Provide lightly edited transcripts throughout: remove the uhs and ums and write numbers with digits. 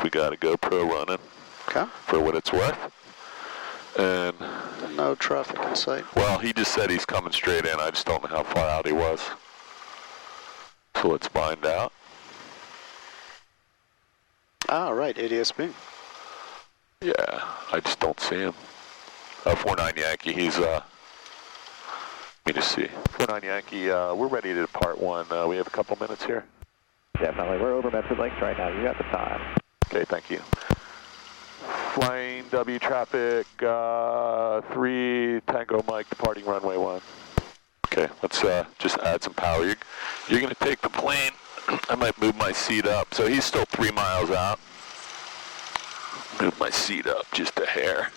think we got a GoPro running. Okay. For what it's worth. And no traffic in sight. Well, he just said he's coming straight in. I just don't know how far out he was. So let's find out. Ah, right, ADSB. Yeah, I just don't see him. 49 Yankee, he's, let me just see. 49 Yankee, we're ready to depart one. We have a couple minutes here. Definitely, we're over Medford Lakes right now. You got the time. Okay, thank you. Flying W traffic, 3 Tango Mike, departing runway 1. Okay, let's just add some power. You're going to take the plane. I might move my seat up. So he's still 3 miles out. Move my seat up just a hair.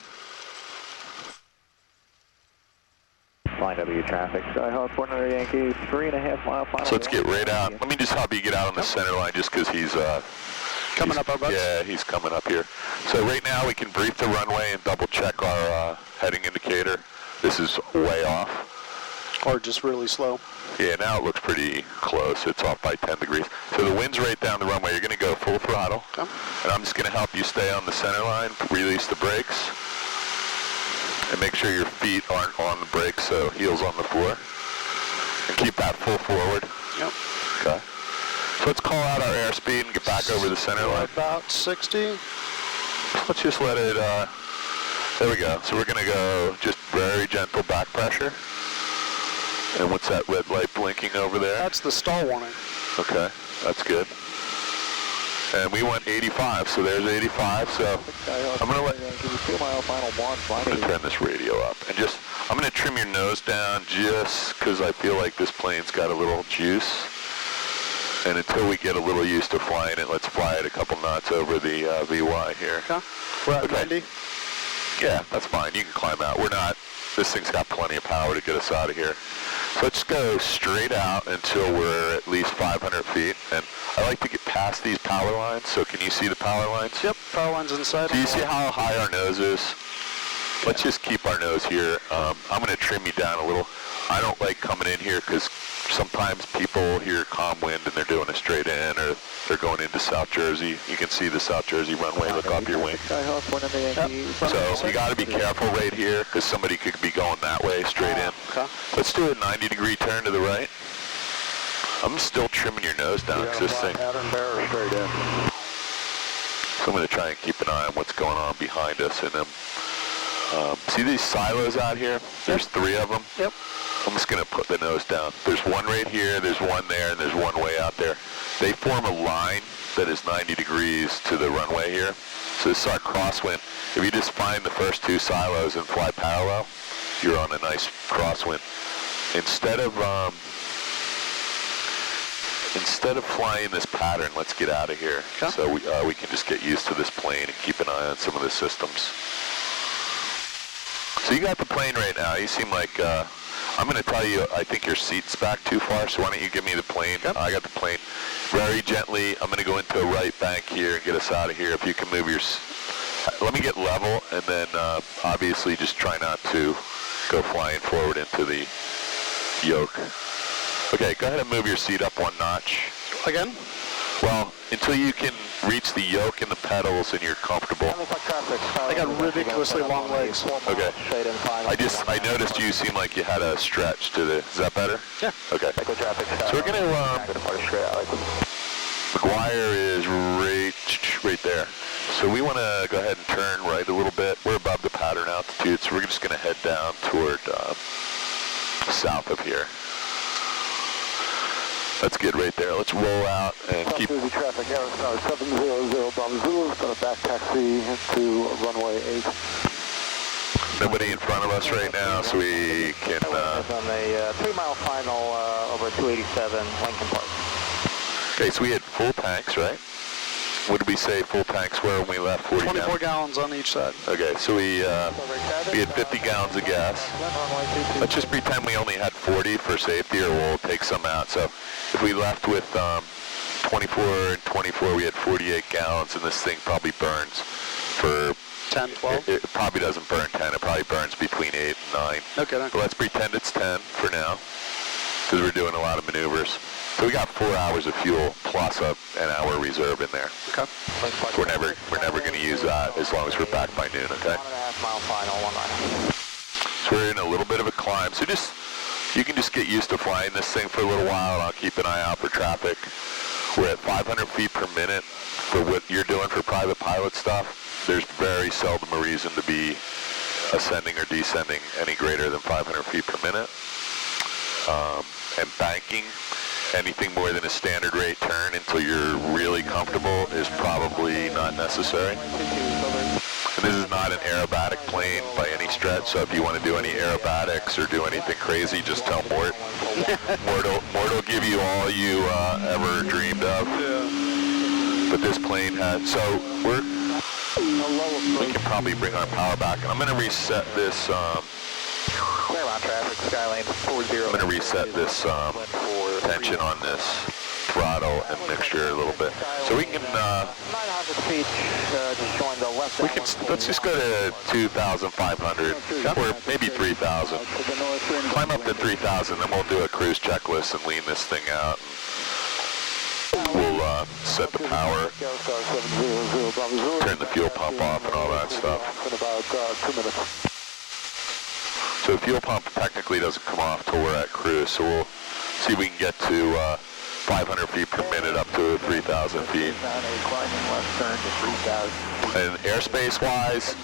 Flying W traffic, Skyhawk 400 Yankee, 3.5 mile final. So let's get right out. Let me just help you get out on the center line just because he's coming up our butts? Yeah, he's coming up here. So right now we can brief the runway and double check our heading indicator. This is way off. Or just really slow. Yeah, now it looks pretty close. It's off by 10 degrees. So the wind's right down the runway. You're going to go full throttle. Okay. And I'm just going to help you stay on the center line, release the brakes, and make sure your feet aren't on the brakes, so heels on the floor. And keep that full forward. Yep. Okay. So let's call out our airspeed and get back over the center line. About 60. Let's just let it, there we go. So we're going to go just very gentle back pressure. And what's that red light blinking over there? That's the stall warning. Okay, that's good. And we went 85, so there's 85, so I'm going to let, 2 mile final one, I'm going to turn this radio up. And just, I'm going to trim your nose down just because I feel like this plane's got a little juice. And until we get a little used to flying it, let's fly it a couple knots over the VY here. Okay. We're at 90? Yeah, that's fine. You can climb out. We're not, this thing's got plenty of power to get us out of here. So let's go straight out until we're at least 500 feet. And I like to get past these power lines. So can you see the power lines? Yep, power lines inside. Do you see how high our nose is? Let's just keep our nose here. I'm going to trim you down a little. I don't like coming in here because sometimes people hear calm wind and they're doing a straight in, or they're going into South Jersey. You can see the South Jersey runway. Look up your wing. Skyhawk 400 Yankee. So you got to be careful right here because somebody could be going that way straight in. Okay. Let's do a 90-degree turn to the right. I'm still trimming your nose down because this thing. Pattern bearer straight in. So I'm going to try and keep an eye on what's going on behind us. And see these silos out here? There's 3 of them. Yep. I'm just going to put the nose down. There's one right here, there's one there, and there's one way out there. They form a line that is 90 degrees to the runway here. So this is our crosswind. If you just find the first 2 silos and fly parallel, you're on a nice crosswind. Instead of flying this pattern, let's get out of here. Okay. So we can just get used to this plane and keep an eye on some of the systems. So you got the plane right now. You seem like, I'm going to tell you, I think your seat's back too far, so why don't you give me the plane? Yep. I got the plane. Very gently, I'm going to go into a right bank here and get us out of here. If you can move your, let me get level, and then obviously just try not to go flying forward into the yoke. Okay, go ahead and move your seat up 1 notch. Again? Well, until you can reach the yoke and the pedals and you're comfortable. I got ridiculously long legs. Okay. I noticed you seem like you had a stretch to the, is that better? Yeah. Okay. So we're going to, McGuire is right there. So we want to go ahead and turn right a little bit. We're above the pattern altitude, so we're just going to head down toward south of here. That's good right there. Let's roll out and keep... traffic, Arizona 700 Bravo Zulu, going to back taxi to runway 8. Nobody in front of us right now, so we can... on the 3 mile final over 287 Lincoln Park. Okay, so we had full tanks, right? What did we say full tanks were when we left? 24 gallons on each side. Okay, so we had 50 gallons of gas. Let's just pretend we only had 40 for safety, or we'll take some out. So if we left with 24 and 24, we had 48 gallons, and this thing probably burns for 10, 12? It probably doesn't burn 10. It probably burns between 8 and 9. Okay. But let's pretend it's 10 for now. because we're doing a lot of maneuvers. So we got 4 hours of fuel plus an hour reserve in there. Okay. We're never going to use that as long as we're back by noon, okay? 1.5 mile final, 19. So we're in a little bit of a climb. So you can just get used to flying this thing for a little while, and I'll keep an eye out for traffic. We're at 500 feet per minute for what you're doing for private pilot stuff. There's very seldom a reason to be ascending or descending any greater than 500 feet per minute. And banking, anything more than a standard rate turn until you're really comfortable is probably not necessary. And this is not an aerobatic plane by any stretch, so if you want to do any aerobatics or do anything crazy, just tell Mort. Mort will give you all you ever dreamed of. But this plane has, so we can probably bring our power back. And I'm going to reset this, Clear on traffic, Skylane 40. I'm going to reset this tension on this throttle and mixture a little bit. So we can, 900 feet, just join the left. let's just go to 2,500 or maybe 3,000. Climb up to 3,000, then we'll do a cruise checklist and lean this thing out. We'll set the power, turn the fuel pump off and all that stuff. In about 2 minutes. So the fuel pump technically doesn't come off till we're at cruise, so we'll see if we can get to 500 feet per minute up to 3,000 feet. And airspace-wise,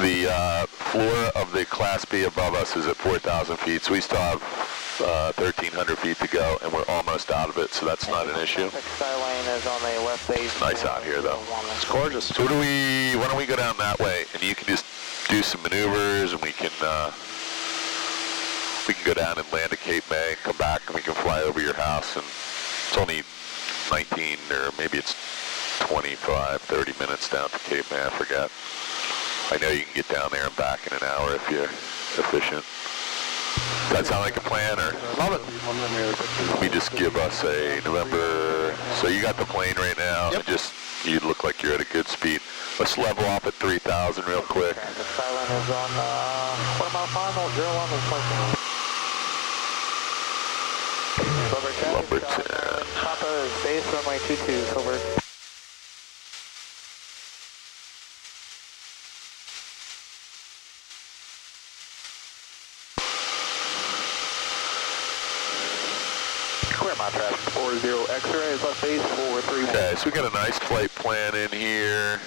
the floor of the Class B above us is at 4,000 feet, so we still have 1,300 feet to go, and we're almost out of it, so that's not an issue. It's nice out here, though. It's gorgeous. So why don't we go down that way, and you can just do some maneuvers, and we can go down and land at Cape May and come back, and we can fly over your house, and it's only 19, or maybe it's 25, 30 minutes down to Cape May, I forget. I know you can get down there and back in an hour if you're efficient. Does that sound like a plan, or? Love it. Let me just give us a November. So you got the plane right now. Yep. And you look like you're at a good speed. Let's level off at 3,000 real quick. The Skylane is on 4 mile final, 011. Lumber 10. Papa is base runway 22, over. Clear my traffic, 40 X-ray is on base 431. Okay, so we got a nice flight plan in here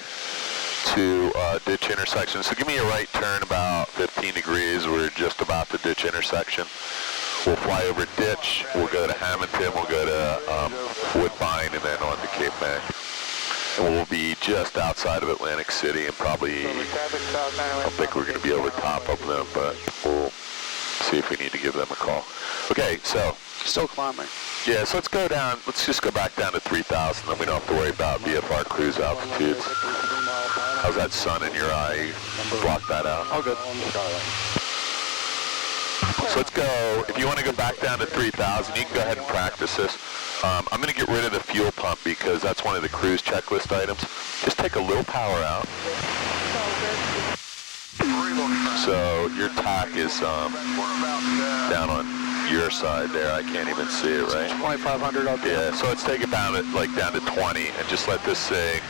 to ditch intersection. So give me a right turn about 15 degrees. We're just about to ditch intersection. We'll fly over ditch. We'll go to Hamilton. We'll go to Woodbine and then on to Cape May. And we'll be just outside of Atlantic City and probably, I don't think we're going to be over top of them, but we'll see if we need to give them a call. Okay, so. Still climbing. Yeah, so let's go down. Let's just go back down to 3,000. Then we don't have to worry about VFR cruise altitudes. How's that sun in your eye? Block that out. All good. So let's go. If you want to go back down to 3,000, you can go ahead and practice this. I'm going to get rid of the fuel pump because that's one of the cruise checklist items. Just take a little power out. So your tack is down on your side there. I can't even see it, right? 2,500 up there. Yeah, so let's take it down to down to 20 and just let this thing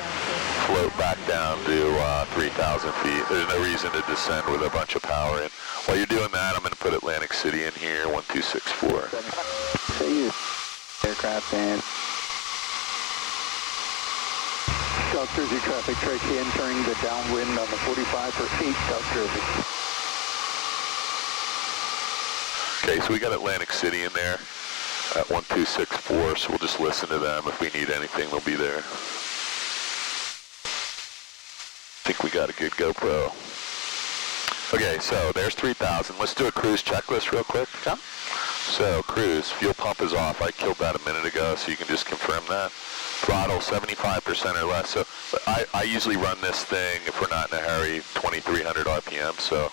float back down to 3,000 feet. There's no reason to descend with a bunch of power in. While you're doing that, I'm going to put Atlantic City in here, 1264. Aircraft and South Jersey traffic, Tracy entering the downwind on the 45 for 8 South Jersey. Okay, so we got Atlantic City in there at 1264, so we'll just listen to them. If we need anything, they'll be there. I think we got a good GoPro. Okay, so there's 3,000. Let's do a cruise checklist real quick. Okay. So cruise, fuel pump is off. I killed that a minute ago, so you can just confirm that. Throttle, 75% or less. So I usually run this thing, if we're not in a hurry, 2,300 RPM, so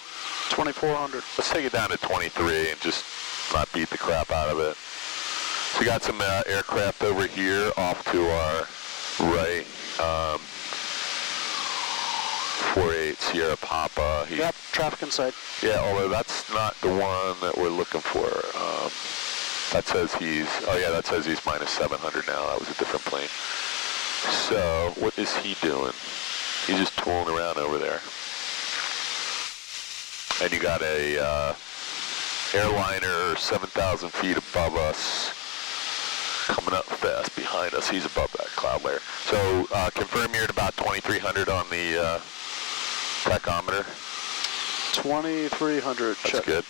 2,400. let's take it down to 23 and just not beat the crap out of it. So we got some aircraft over here off to our right. 48 Sierra Papa. Yep, traffic inside. Yeah, although that's not the one that we're looking for. That says he's, oh yeah, that says he's minus 700 now. That was a different plane. So, what is he doing? He's just tooling around over there. And you got a airliner 7,000 feet above us, coming up fast behind us. He's above that cloud layer. So, confirm you're at about 2,300 on the tachometer. 2,300. That's check. good.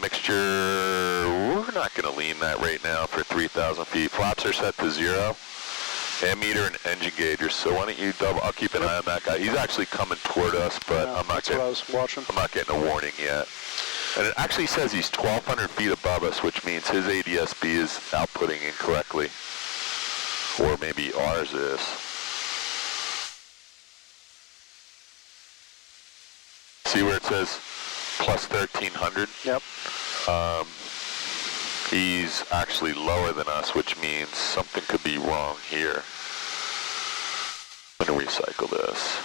Mixture, we're not going to lean that right now for 3,000 feet. Flaps are set to 0. Ammeter and engine gauges. So why don't you double? I'll keep an eye on that guy. He's actually coming toward us, but Yeah, I'm not that's getting. what I was watching. I'm not getting a warning yet. And it actually says he's 1,200 feet above us, which means his ADS-B is outputting incorrectly, or maybe ours is. See where it says plus 1,300? Yep. He's actually lower than us, which means something could be wrong here. I'm going to recycle this.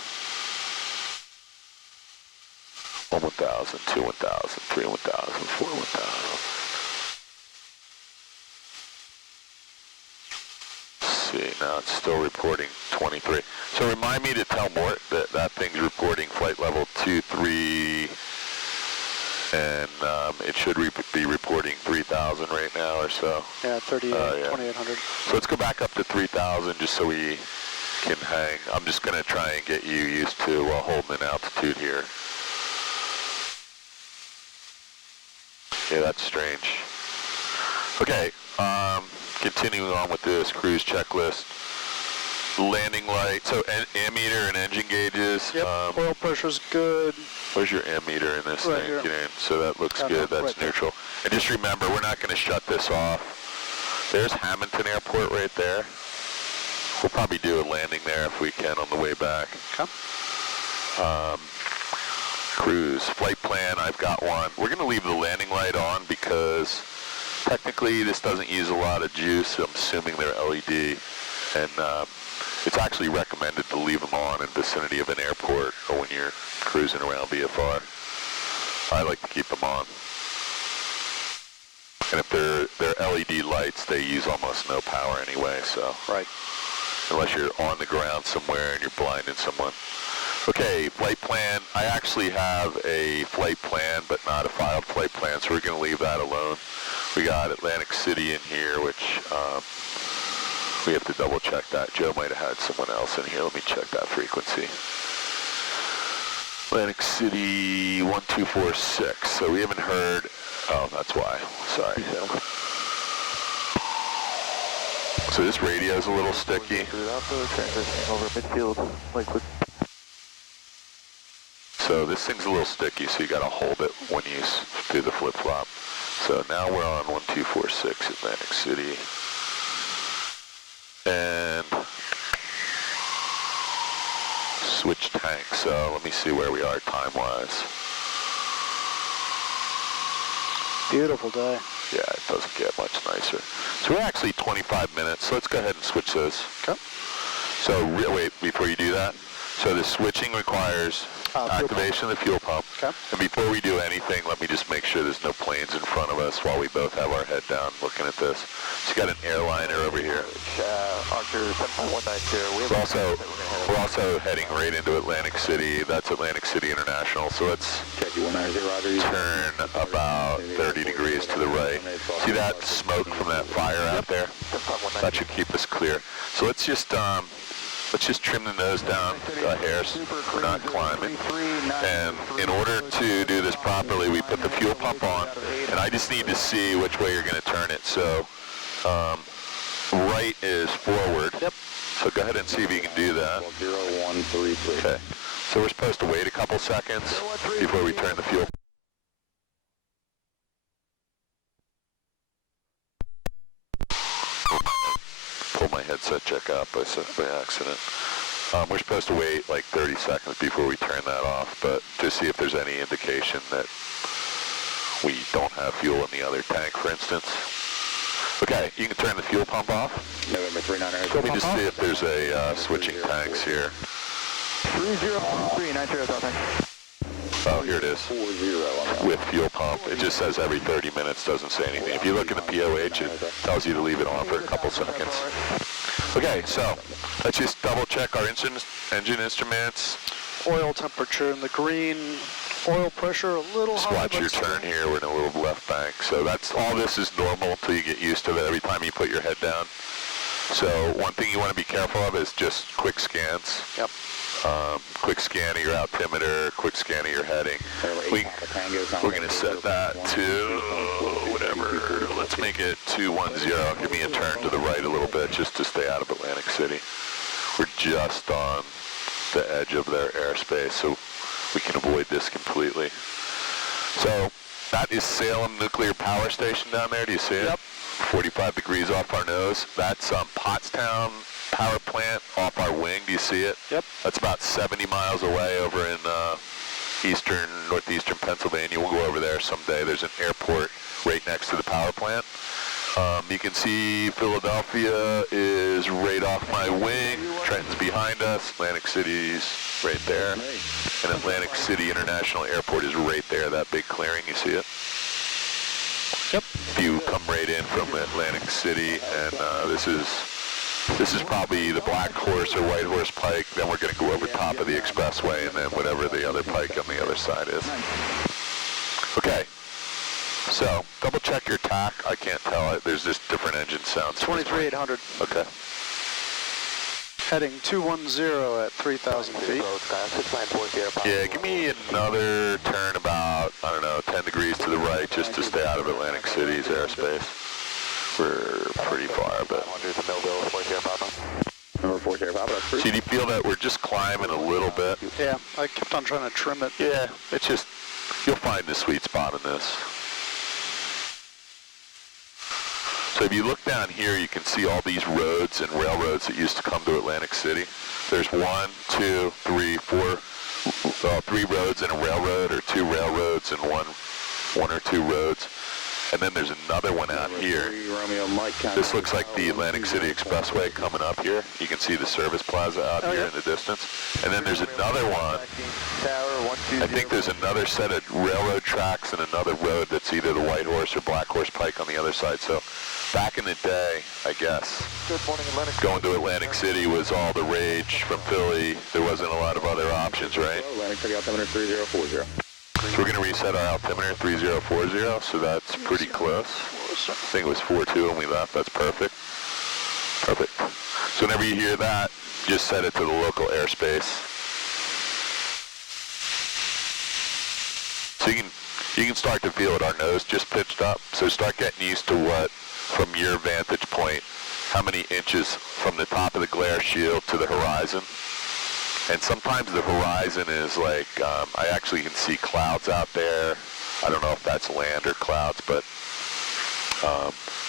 1 1,000, 2 1,000, 3 1,000, 4 1,000. See, now it's still reporting 23. So remind me to tell Mort that that thing's reporting flight level 23, and it should be reporting 3,000 right now or so. Yeah, 2,800. So let's go back up to 3,000 just so we can hang. I'm just going to try and get you used to holding an altitude here. Yeah, that's strange. Okay, continuing on with this cruise checklist. Landing light, so ammeter and engine gauges. Yep, oil pressure's good. Where's your ammeter in this Right thing? here. Get in. So that looks good, that's right neutral. And just remember, we're not going to shut this off. There's Hamilton Airport right there. We'll probably do a landing there if we can on the way back. Okay. Cruise, flight plan, I've got one. We're going to leave the landing light on because technically this doesn't use a lot of juice. I'm assuming they're LED. And it's actually recommended to leave them on in vicinity of an airport or when you're cruising around VFR. I like to keep them on. And if they're LED lights, they use almost no power anyway, so. Right. Unless you're on the ground somewhere and you're blinding someone. Okay, flight plan. I actually have a flight plan, but not a filed flight plan, so we're going to leave that alone. We got Atlantic City in here, which we have to double check that. Joe might have had someone else in here. Let me check that frequency. Atlantic City 1246. So we haven't heard. Oh, that's why. Sorry. So this radio is a little sticky. Over midfield, liquid. So this thing's a little sticky, so you got to hold it when you do the flip-flop. So now we're on 1246 Atlantic City. And switch tank. So let me see where we are time-wise. Beautiful day. Yeah, it doesn't get much nicer. So we're actually 25 minutes. So let's go ahead and switch those. Okay. So wait, before you do that, so the switching requires activation of the fuel pump. Okay. And before we do anything, let me just make sure there's no planes in front of us while we both have our head down looking at this. So you got an airliner over here. Archer 7.190. We're also heading right into Atlantic City. That's Atlantic City International. So let's turn about 30 degrees to the right. See that smoke from that fire out there? That should keep us clear. So let's just trim the nose down a hair. We're not climbing. And in order to do this properly, we put the fuel pump on, and I just need to see which way you're going to turn it. So right is forward. Yep. So go ahead and see if you can do that. 0133. Okay. So we're supposed to wait a couple seconds before we turn the fuel. Pull my headset jack out by accident. We're supposed to wait like 30 seconds before we turn that off, but to see if there's any indication that we don't have fuel in the other tank, for instance. Okay, you can turn the fuel pump off. November 39. Let me just see if there's a switching tanks here. 3039 tank. Oh, here it is. With fuel pump. It just says every 30 minutes, doesn't say anything. If you look in the POH, it tells you to leave it on for a couple seconds. Okay, so let's just double check our engine instruments. Oil temperature in the green. Oil pressure a little Just high. watch your turn here. We're in a little left bank. So that's all. This is normal until you get used to it every time you put your head down. So one thing you want to be careful of is just quick scans. Yep. Quick scan of your altimeter, quick scan of your heading. We're going to set that to whatever. Let's make it 210. Give me a turn to the right a little bit just to stay out of Atlantic City. We're just on the edge of their airspace, so we can avoid this completely. So that is Salem Nuclear Power Station down there. Do you see it? Yep. 45 degrees off our nose. That's Pottstown Power Plant off our wing. Do you see it? Yep. That's about 70 miles away over in northeastern Pennsylvania. We'll go over there someday. There's an airport right next to the power plant. You can see Philadelphia is right off my wing. Trenton's behind us. Atlantic City's right there. And Atlantic City International Airport is right there, that big clearing. You see it? Yep. If you come right in from Atlantic City, and this is probably the Black Horse or White Horse Pike, then we're going to go over top of the expressway, and then whatever the other pike on the other side is. Okay, so double check your TAC. I can't tell it. There's just different engine sounds. 23,800. Okay. Heading 210 at 3,000 feet. Yeah, give me another turn about, I don't know, 10 degrees to the right just to stay out of Atlantic City's airspace. We're pretty far, but... See, do you feel that we're just climbing a little bit? Yeah, I kept on trying to trim it. Yeah, it's just, you'll find the sweet spot in this. So if you look down here, you can see all these roads and railroads that used to come to Atlantic City. There's 1, 2, 3, 4, 3 roads and a railroad, or 2 railroads and one or 2 roads. And then there's another one out here. This looks like the Atlantic City Expressway coming up here. You can see the service plaza out here in the distance. And then there's another one. I think there's another set of railroad tracks and another road that's either the White Horse or Black Horse Pike on the other side. So back in the day, I guess, going to Atlantic City was all the rage from Philly. There wasn't a lot of other options, right? Atlantic City altimeter 3040. So we're going to reset our altimeter 3040, so that's pretty close. I think it was 42 when we left. That's perfect. Perfect. So whenever you hear that, just set it to the local airspace. So you can start to feel it. Our nose just pitched up. So start getting used to what, from your vantage point, how many inches from the top of the glare shield to the horizon. And sometimes the horizon is like, I actually can see clouds out there. I don't know if that's land or clouds, but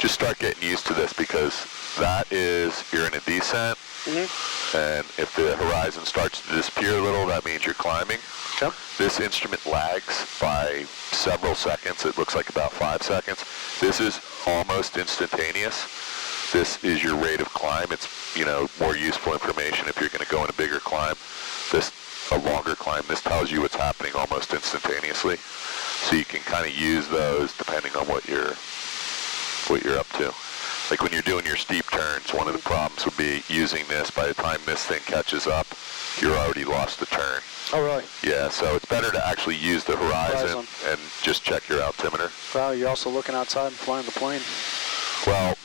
just start getting used to this, because that is, you're in a descent, and if the horizon starts to disappear a little, that means you're climbing. Yep. This instrument lags by several seconds. It looks like about 5 seconds. This is almost instantaneous. This is your rate of climb. It's, more useful information if you're going to go in a bigger climb. A longer climb, this tells you what's happening almost instantaneously. So you can kind of use those depending on what you're up to. Like when you're doing your steep turns, one of the problems would be using this. By the time this thing catches up, you're already lost the turn. Oh, really? Yeah, so it's better to actually use the horizon and just check your altimeter. Wow, you're also looking outside and flying the plane. Well,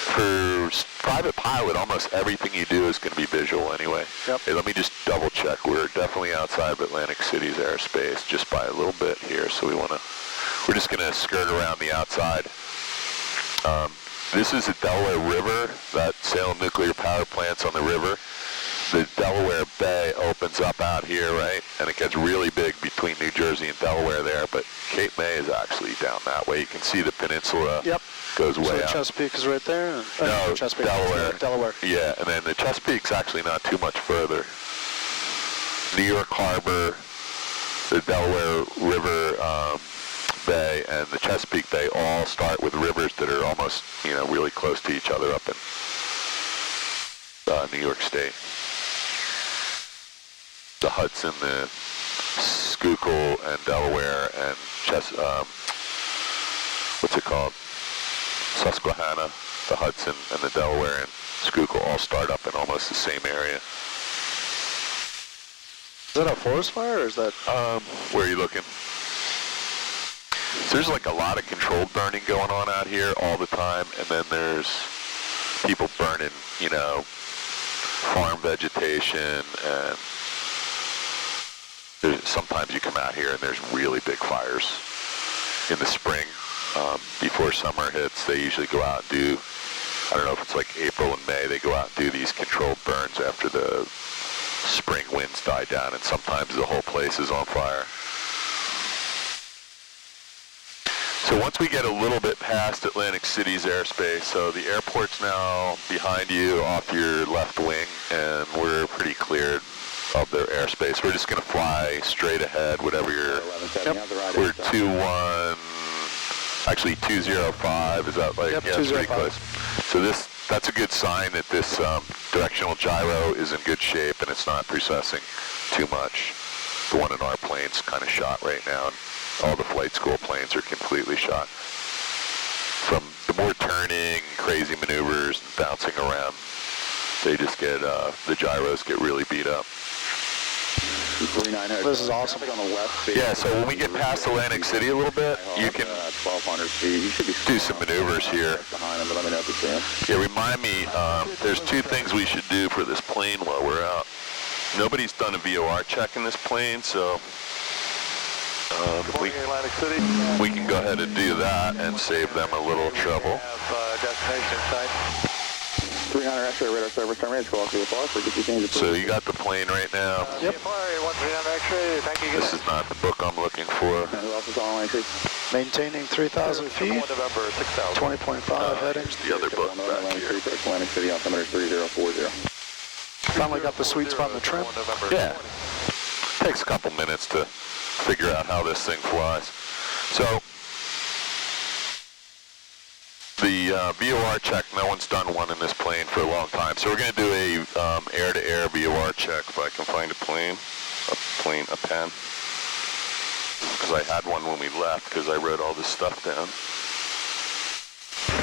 for private pilot, almost everything you do is going to be visual anyway. Yep. Hey, let me just double check. We're definitely outside of Atlantic City's airspace just by a little bit here, so we're just going to skirt around the outside. This is the Delaware River. That Salem Nuclear Power Plant's on the river. The Delaware Bay opens up out here, right? And it gets really big between New Jersey and Delaware there, but Cape May is actually down that way. You can see the peninsula goes way so out. Chesapeake is right there? No, Chesapeake. Delaware. Delaware. Yeah, and then the Chesapeake's actually not too much further. New York Harbor, the Delaware River Bay, and the Chesapeake Bay all start with rivers that are almost, really close to each other up in New York State. The Hudson, the Schuylkill and Delaware and what's it called? Susquehanna, the Hudson, and the Delaware and Schuylkill all start up in almost the same area. Is that a forest fire, or is that... Where are you looking? So there's like a lot of controlled burning going on out here all the time, and then there's people burning, you know, farm vegetation, and sometimes you come out here and there's really big fires. In the spring, before summer hits, they usually go out and do, I don't know if it's like April and May, they go out and do these controlled burns after the spring winds die down, and sometimes the whole place is on fire. So once we get a little bit past Atlantic City's airspace, so the airport's now behind you off your left wing, and we're pretty cleared of their airspace. We're just going to fly straight ahead, whatever your... Yep. We're 205, is that like... Yep, yeah, it's pretty close. So that's a good sign that this directional gyro is in good shape and it's not precessing too much. The one in our plane's kind of shot right now, and all the flight school planes are completely shot. From the more turning, crazy maneuvers, and bouncing around, they just get, the gyros get really beat up. This is awesome. Yeah, so when we get past Atlantic City a little bit, you can 1,200 feet. You should be do some maneuvers here. behind them, but let me know if you see them. Yeah, remind me, there's two things we should do for this plane while we're out. Nobody's done a VOR check in this plane, so we can go ahead and do that and save them a little trouble. Destination site. 300 X-ray radar service terminates. Call QFR for get you change the So you got the plane right now. Yep. X-ray, thank you. This is not the book I'm looking for. And who else is on line, please? Maintaining 3,000 feet, November 6,000. 20.5 heading. Here's the other book back here. Atlantic City, altimeter 3040. Finally got the sweet spot in the trim. Yeah. Takes a couple minutes to figure out how this thing flies. So the VOR check, no one's done one in this plane for a long time. So we're going to do a air-to-air VOR check if I can find a pen. Because I had one when we left because I wrote all this stuff down.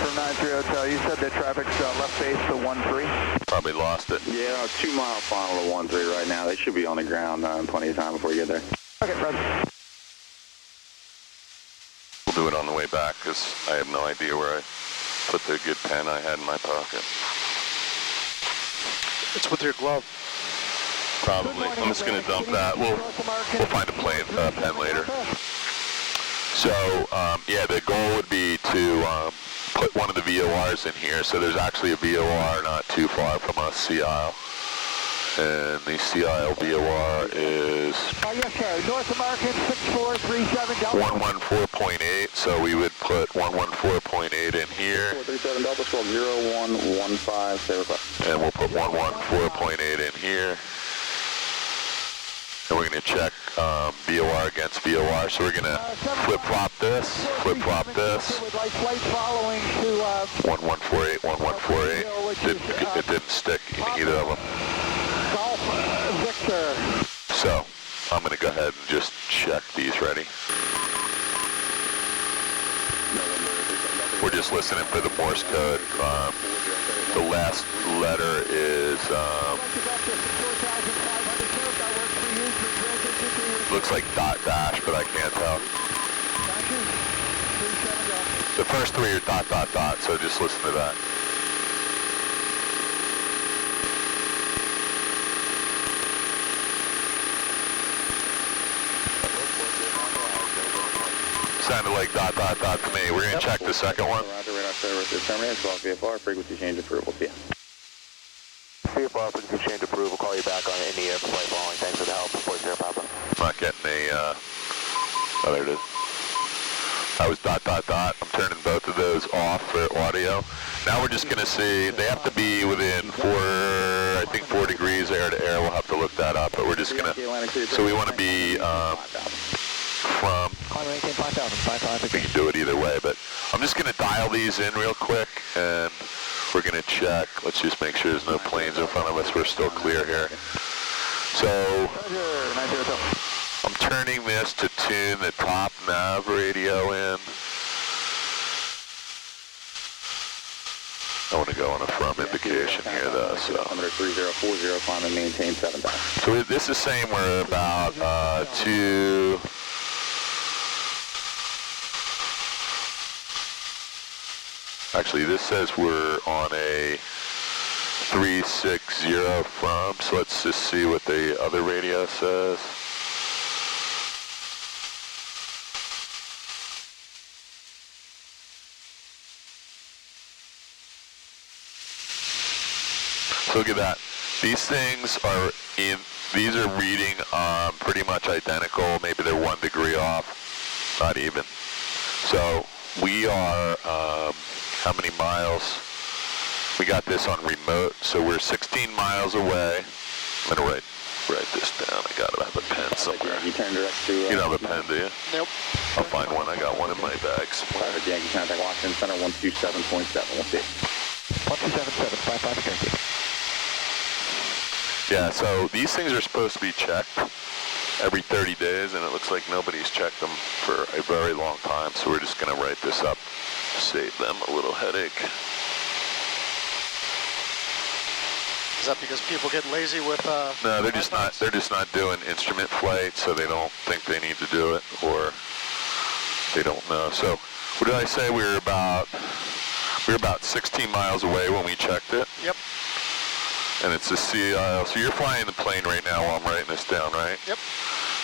From 93 Hotel, you said the traffic's left base to 13. Probably lost it. Yeah, 2 mile final to 13 right now. They should be on the ground in plenty of time before you get there. Okay, Fred. We'll do it on the way back because I have no idea where I put the good pen I had in my pocket. It's with your glove. Probably. I'm just going to dump that. We'll find a pen later. So, yeah, the goal would be to put one of the VORs in here. So there's actually a VOR not too far from us, CIL. And the CIL VOR is Yes, sir. North American 6437 114.8. So we would put 114.8 in here. 437 Delta, swell 0115, stay request. And we'll put 114.8 in here. And we're going to check VOR against VOR. So we're going to flip-flop this, flip-flop this. 1148, 1148. It didn't stick in either of them. Victor. So I'm going to go ahead and just check these. Ready? We're just listening for the Morse code. The last letter is, looks like dot dash, but I can't tell. The first three are dot dot dot, so just listen to that. Sounded like dot dot dot to me. We're going to check the second one. Roger, radar service is terminated. Call VFR, frequency change approval. See ya. VFR, frequency change approval. Call you back on any flight following. Thanks for the help. Report Sierra Papa. Not getting a, oh, there it is. That was dot dot dot. I'm turning both of those off for audio. Now we're just going to see, they have to be within 4 degrees air to air. We'll have to look that up, but we're just going to, so we want to be from, we can do it either way, but I'm just going to dial these in real quick, and we're going to check. Let's just make sure there's no planes in front of us. We're still clear here. So I'm turning this to tune the top nav radio in. I want to go on a firm indication here though, so. 3040, climb and maintain 7,000. So this is saying we're about two. Actually, this says we're on a 360 from, so let's just see what the other radio says. So look at that. These things are these are reading pretty much identical. Maybe they're 1 degree off, not even. So we are, how many miles? We got this on remote, so we're 16 miles away. I'm gonna write this down. I gotta have a pen somewhere. You turn direct to... You don't have a pen, do you? Nope. I'll find one. I got one in my bags. Yankee contact Washington Center 127.7. We'll see. 1277, 55 Yankee. Yeah, so these things are supposed to be checked every 30 days, and it looks like nobody's checked them for a very long time, so we're just going to write this up, save them a little headache. Is that because people get lazy with No, they're just not doing instrument flight, so they don't think they need to do it, or they don't know. So what did I say? We were about 16 miles away when we checked it. Yep. And it's a CIL. So you're flying the plane right now while I'm writing this down, right? Yep.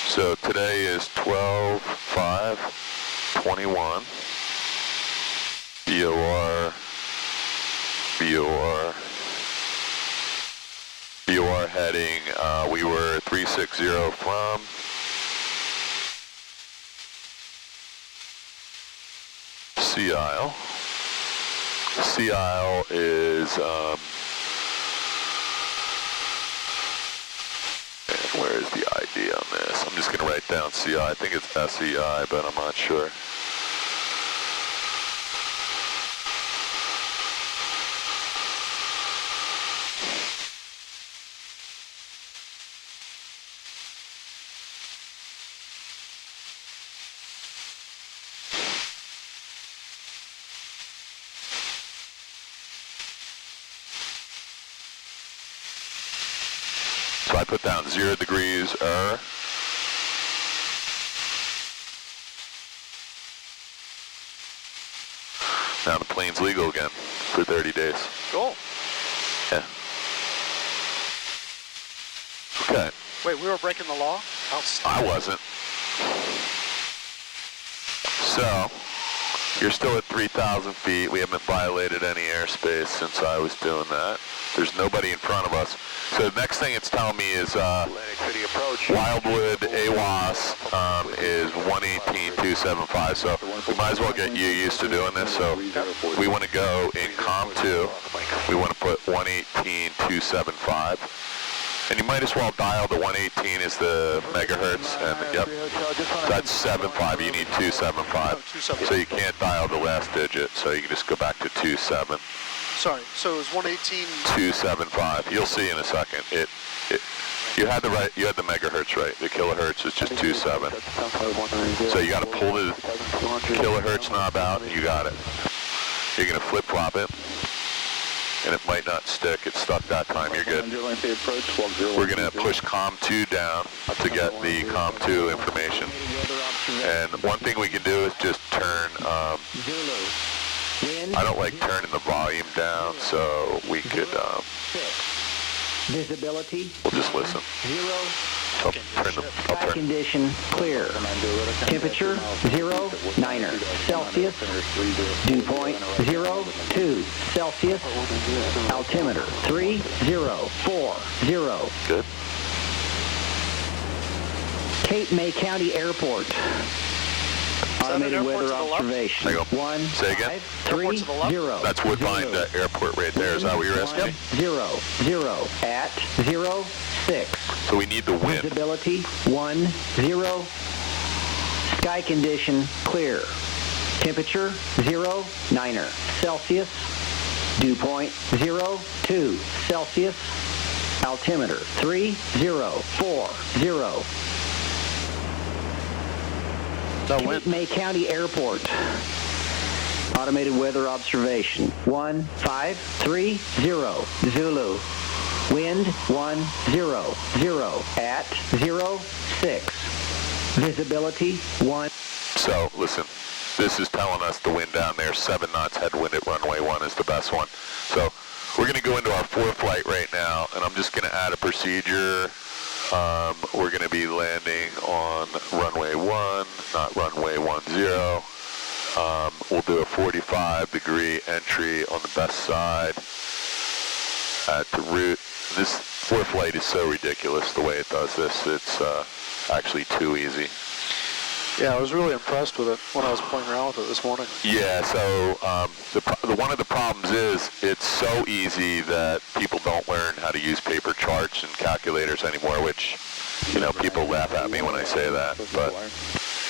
So today is 12/5/21. BOR heading. We were 360 from. CIL. CIL is and where is the ID on this? I'm just going to write down CI. I think it's SEI, but I'm not sure. So I put down 0 degrees error. Now the plane's legal again for 30 days. Cool. Yeah. Okay. Wait, we were breaking the law? I wasn't. So, you're still at 3,000 feet. We haven't violated any airspace since I was doing that. There's nobody in front of us. So the next thing it's telling me is Wildwood AWAS is 118.275. So we might as well get you used to doing this. So we want to go in COM2. We want to put 118.275. And you might as well dial the 118 is the megahertz, and yep, that's 75. You need 275. So you can't dial the last digit, so you can just go back to 27. Sorry, so it was 118. 275. You'll see in a second. You had the megahertz right. The kilohertz is just 27. So you got to pull the kilohertz knob out, and you got it. You're gonna flip flop it, and it might not stick. It stuck that time. You're good. We're going to push COM2 down to get the COM2 information. And one thing we can do is just turn, I don't like turning the volume down, so we could, visibility. we'll just listen. 0. I'll turn. Condition clear. Temperature 0, 9er Celsius. Dew point 02 Celsius. Altimeter 3040. Good. Cape May County Airport. Automated airport weather to the left? observation. There you go. 1, Say again? 5, 3, Airport to the left? 0. That's Woodbine Airport right there. Is that what you're asking me? 0, 0 at 0, 6. So we need the wind. Visibility 1, 0. Sky condition clear. Temperature 0, 9er Celsius. Dew point 02 Celsius. Altimeter 3040. No Cape wind. May County Airport. Automated weather observation. 1530 Zulu. Wind 100 at 06. Visibility 1. So, listen, this is telling us the wind down there, 7 knots headwind at runway 1 is the best one. So, we're going to go into our flight right now, and I'm just going to add a procedure. We're going to be landing on runway 1, not runway 10. We'll do a 45-degree entry on the best side at the route. This flight is so ridiculous the way it does this. It's actually too easy. Yeah, I was really impressed with it when I was playing around with it this morning. Yeah, so one of the problems is it's so easy that people don't learn how to use paper charts and calculators anymore, which, you know, people laugh at me when I say that, but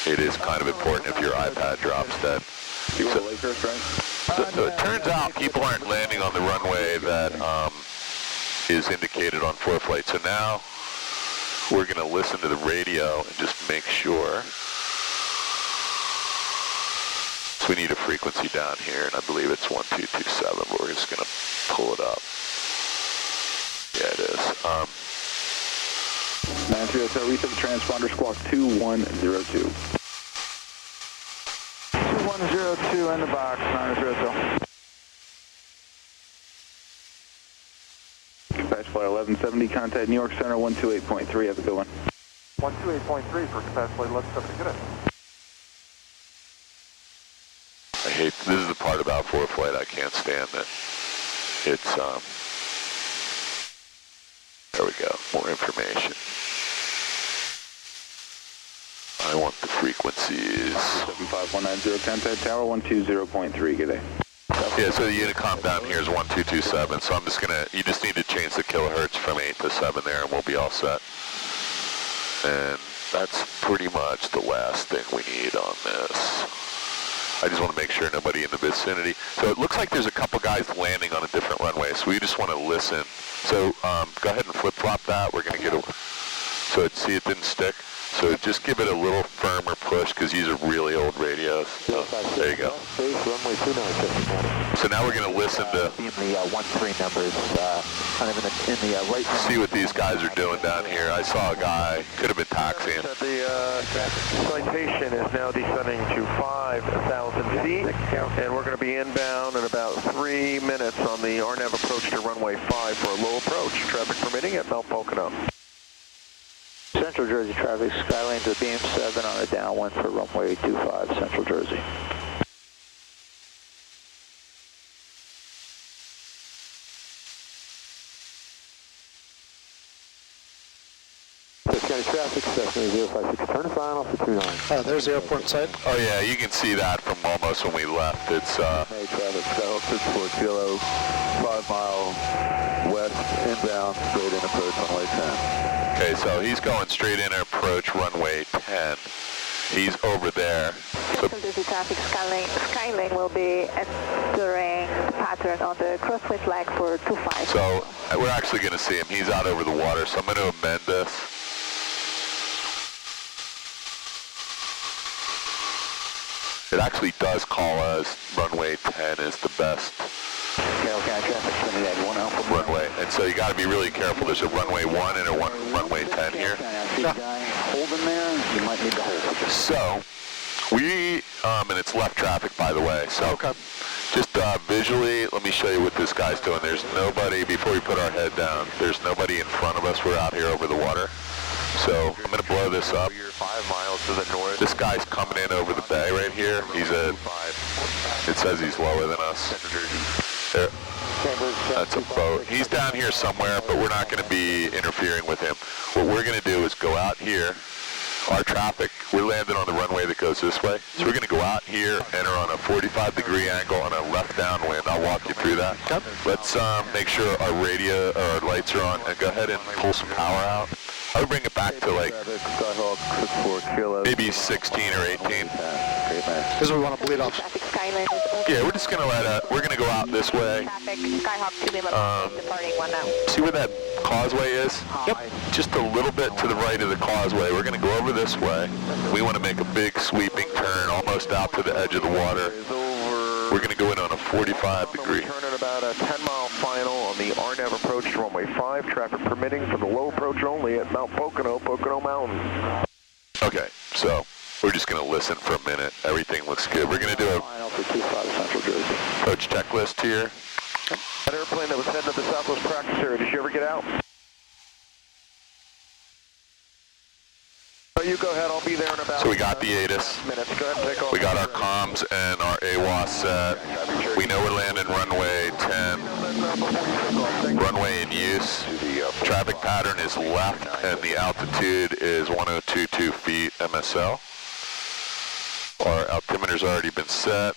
it is kind of important if your iPad drops dead. You want to lay first, right? So it turns out people aren't landing on the runway that is indicated on flight. So now we're going to listen to the radio and just make sure. So we need a frequency down here, and I believe it's 1227, but we're just going to pull it up. Yeah, it is. 930, reset the transponder, squawk 2102. 2102 in the box, 902. Dispatch flight 1170, contact New York Center 128.3, have a good one. 128.3 for capacity flight 1170, good. I hate, this is the part about flight I can't stand it. It's, there we go, more information. I want the frequencies. 75190, contact tower 120.3, good day. Yeah, so the Unicom down here is 1227, so I'm just gonna, you just need to change the kilohertz from 8 to 7 there and we'll be all set. And that's pretty much the last thing we need on this. I just want to make sure nobody in the vicinity. So it looks like there's a couple guys landing on a different runway, so we just want to listen. So go ahead and flip-flop that. We're going to get a... So see, it didn't stick. So just give it a little firmer push, because these are really old radios. So, there you go. So now we're going to listen to... In the 1-3 numbers, kind of in the right... See what these guys are doing down here. I saw a guy, could have been taxiing. The citation is now descending to 5,000 feet, and we're going to be inbound in about 3 minutes on the RNAV approach to runway 5 for a low approach. Traffic permitting at Mount Pocono. Central Jersey traffic, Skylane to beam 7 on a downwind for runway 25, Central Jersey. County traffic, Cessna 056, turn final for 29. There's the airport site. Oh yeah, you can see that from almost when we left. It's May traffic, Skyhawk 64 Kilo, 5 mile west, inbound, straight in approach runway 10. okay, so he's going straight in approach runway 10. He's over there. So, Central Jersey traffic, Skylane will be entering the pattern on the crosswind flag for 25. so we're actually going to see him. He's out over the water, so I'm going to amend this. It actually does call us runway 10 is the best runway. And so you got to be really careful. There's a runway 1 and a runway 10 here. So we, and it's left traffic, by the way. So just visually, let me show you what this guy's doing. There's nobody, before we put our head down, there's nobody in front of us. We're out here over the water. So I'm going to blow this up. 5 miles to the north. This guy's coming in over the bay right here. He's it says he's lower than us. There. That's a boat. He's down here somewhere, but we're not going to be interfering with him. What we're going to do is go out here. Our traffic, we're landing on the runway that goes this way. So we're going to go out here, enter on a 45-degree angle on a left downwind. I'll walk you through that. Let's make sure our radio, or our lights are on, and go ahead and pull some power out. I would bring it back to like maybe 16 or 18. Because we want to bleed off. Traffic, Skylane is Yeah, we're just gonna we're gonna go out this way. Traffic, Skyhawk 2 Lima, departing 19. See where that causeway is? Yep. Just a little bit to the right of the causeway. We're gonna go over this way. We want to make a big sweeping turn almost out to the edge of the water. We're gonna go in on a 45-degree. Turn at about a 10-mile final on the RNAV approach to runway 5. Traffic permitting for the low approach only at Mount Pocono, Pocono Mountain. Okay, so we're just gonna listen for a minute. Everything looks good. We're gonna do a approach checklist here. That airplane that was heading to the Southwest practice area, did you ever get out? You go ahead, I'll be there in about So we got the ATIS. minutes. Go ahead and take off. We got our comms and our AWAS set. We know we're landing runway 10. Runway in use. Traffic pattern is left and the altitude is 1022 feet MSL. Our altimeter's already been set.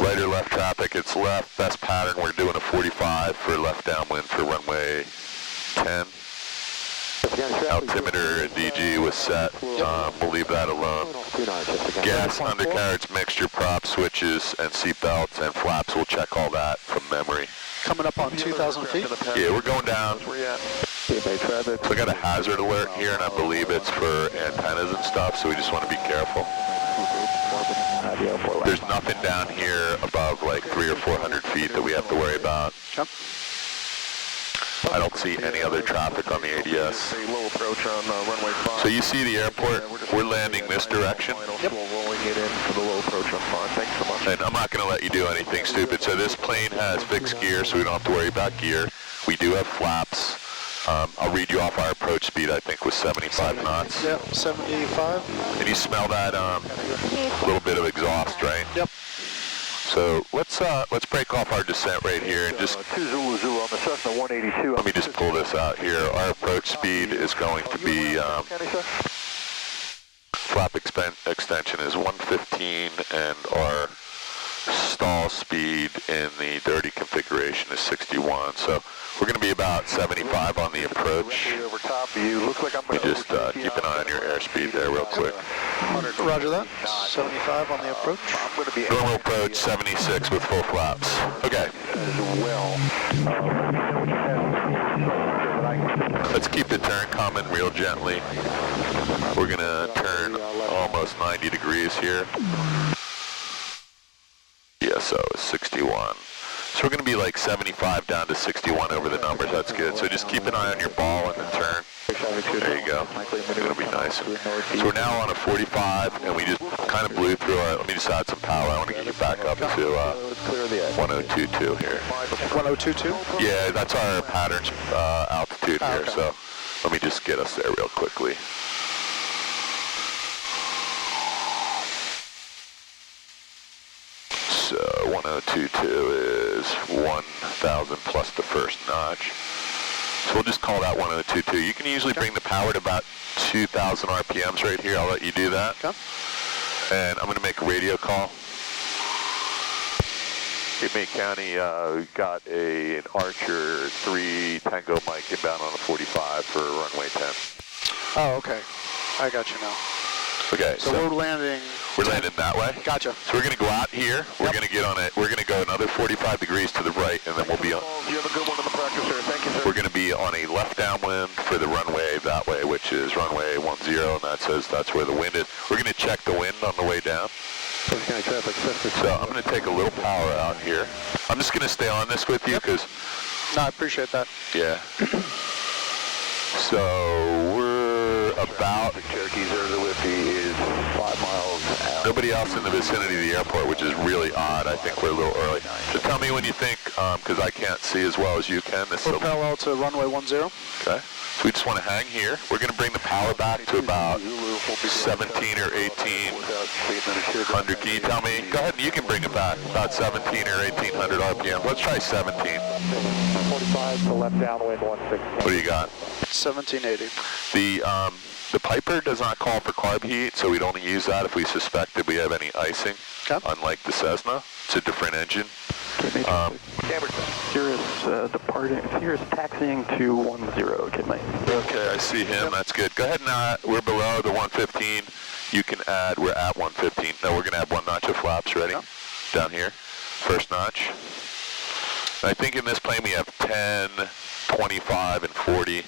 Right or left traffic, it's left. Best pattern, we're doing a 45 for left downwind for runway 10. Altimeter and DG was set. We'll leave that alone. Gas, undercarriage, mixture, prop, switches, and seat belts and flaps. We'll check all that from memory. Coming up on 2,000 feet. Yeah, we're going down. So I got a hazard alert here, and I believe it's for antennas and stuff, so we just want to be careful. There's nothing down here above like 300 or 400 feet that we have to worry about. Yep. I don't see any other traffic on the ADS. Low approach on runway 5. So you see the airport, we're landing this direction. Yep. Rolling it in for the low approach on 5. Thanks so much. And I'm not going to let you do anything stupid. So this plane has fixed gear, so we don't have to worry about gear. We do have flaps. I'll read you off our approach speed, I think was 75 knots. Yep, 75. And you smell that little bit of exhaust, right? Yep. So let's break off our descent right here and just 2 Zulu Zulu on the Cessna 182. let me just pull this out here. Our approach speed is going to be flap extension is 115 and our stall speed in the dirty configuration is 61. So we're going to be about 75 on the approach. Over top of you. Looks like I'm Let me just keep an eye on your airspeed there real quick. Roger that. 75 on the approach. Normal approach 76 with full flaps. Okay. Let's keep the turn coming real gently. We're going to turn almost 90 degrees here. ESO is 61. So we're going to be like 75 down to 61 over the numbers. That's good. So just keep an eye on your ball and the turn. There you go. It's going to be nice. So we're now on a 45, and we just kind of blew through our... Let me just add some power. I want to get you back up to 1022 here. 1022? Yeah, that's our pattern's altitude here. Okay. So let me just get us there real quickly. So 1022 is 1,000 plus the first notch. So we'll just call that 1022. You can usually bring the power to about 2,000 RPMs right here. I'll let you do that. Okay. And I'm going to make a radio call. Cape May County got an Archer 3 Tango Mike inbound on a 45 for runway 10. Oh, okay. I got you now. Okay, So we're landing... we're landing that way. Gotcha. So we're going to go out here. We're going to get on it. We're going to go another 45 degrees to the right, and then we'll be on... You have a good one in the practice, sir. Thank you, sir. We're going to be on a left downwind for the runway that way, which is runway 10, and that says that's where the wind is. We're going to check the wind on the way down. So I'm going to take a little power out here. I'm just going to stay on this with you because... No, I appreciate that. Yeah. So we're about... Cherokee 0-50 is 5 miles out. Nobody else in the vicinity of the airport, which is really odd. I think we're a little early. So tell me when you think, because I can't see as well as you can. This We're parallel to runway 10. Okay. So we just want to hang here. We're going to bring the power back to about 17 or 1800. Can you tell me? Go ahead and you can bring it back. About 17 or 1800 RPM. Let's try 17. 45 to left downwind 116. What do you got? 1780. The Piper does not call for carb heat, so we'd only use that if we suspected we have any icing. Okay. Unlike the Cessna, it's a different engine. Here is departing. Here is taxiing to 10. Get my. Okay, I see him. That's good. Go ahead and we're below the 115. You can add. We're at 115. No, we're going to add one notch of flaps. Ready? Yeah. Down here. first notch. And I think in this plane we have 10, 25, and 40.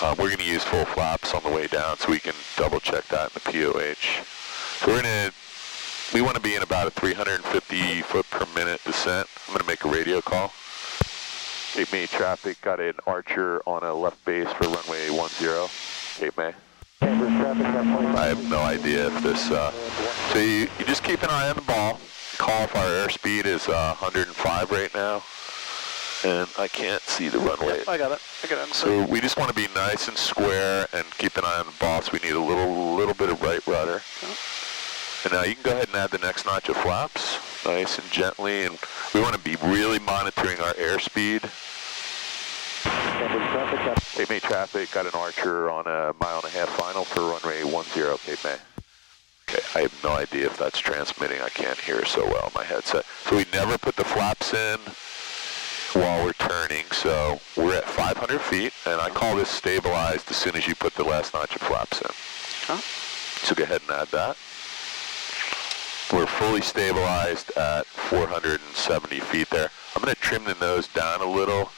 We're going to use full flaps on the way down so we can double check that in the POH. So we want to be in about a 350 foot per minute descent. I'm going to make a radio call. Cape May traffic, got an Archer on a left base for runway 10, Cape May. I have no idea if this, so you just keep an eye on the ball. Call if our airspeed is 105 right now. And I can't see the runway. Yep, I got it. So we just want to be nice and square and keep an eye on the ball. So we need a little bit of right rudder. And now you can go ahead and add the next notch of flaps, nice and gently. And we want to be really monitoring our airspeed. Cape May traffic, got an Archer on a 1.5 mile final for runway 10, Cape May. Okay, I have no idea if that's transmitting. I can't hear so well on my headset. So we never put the flaps in while we're turning, so we're at 500 feet, and I call this stabilized as soon as you put the last notch of flaps in. Huh? So go ahead and add that. We're fully stabilized at 470 feet there. I'm going to trim the nose down a little.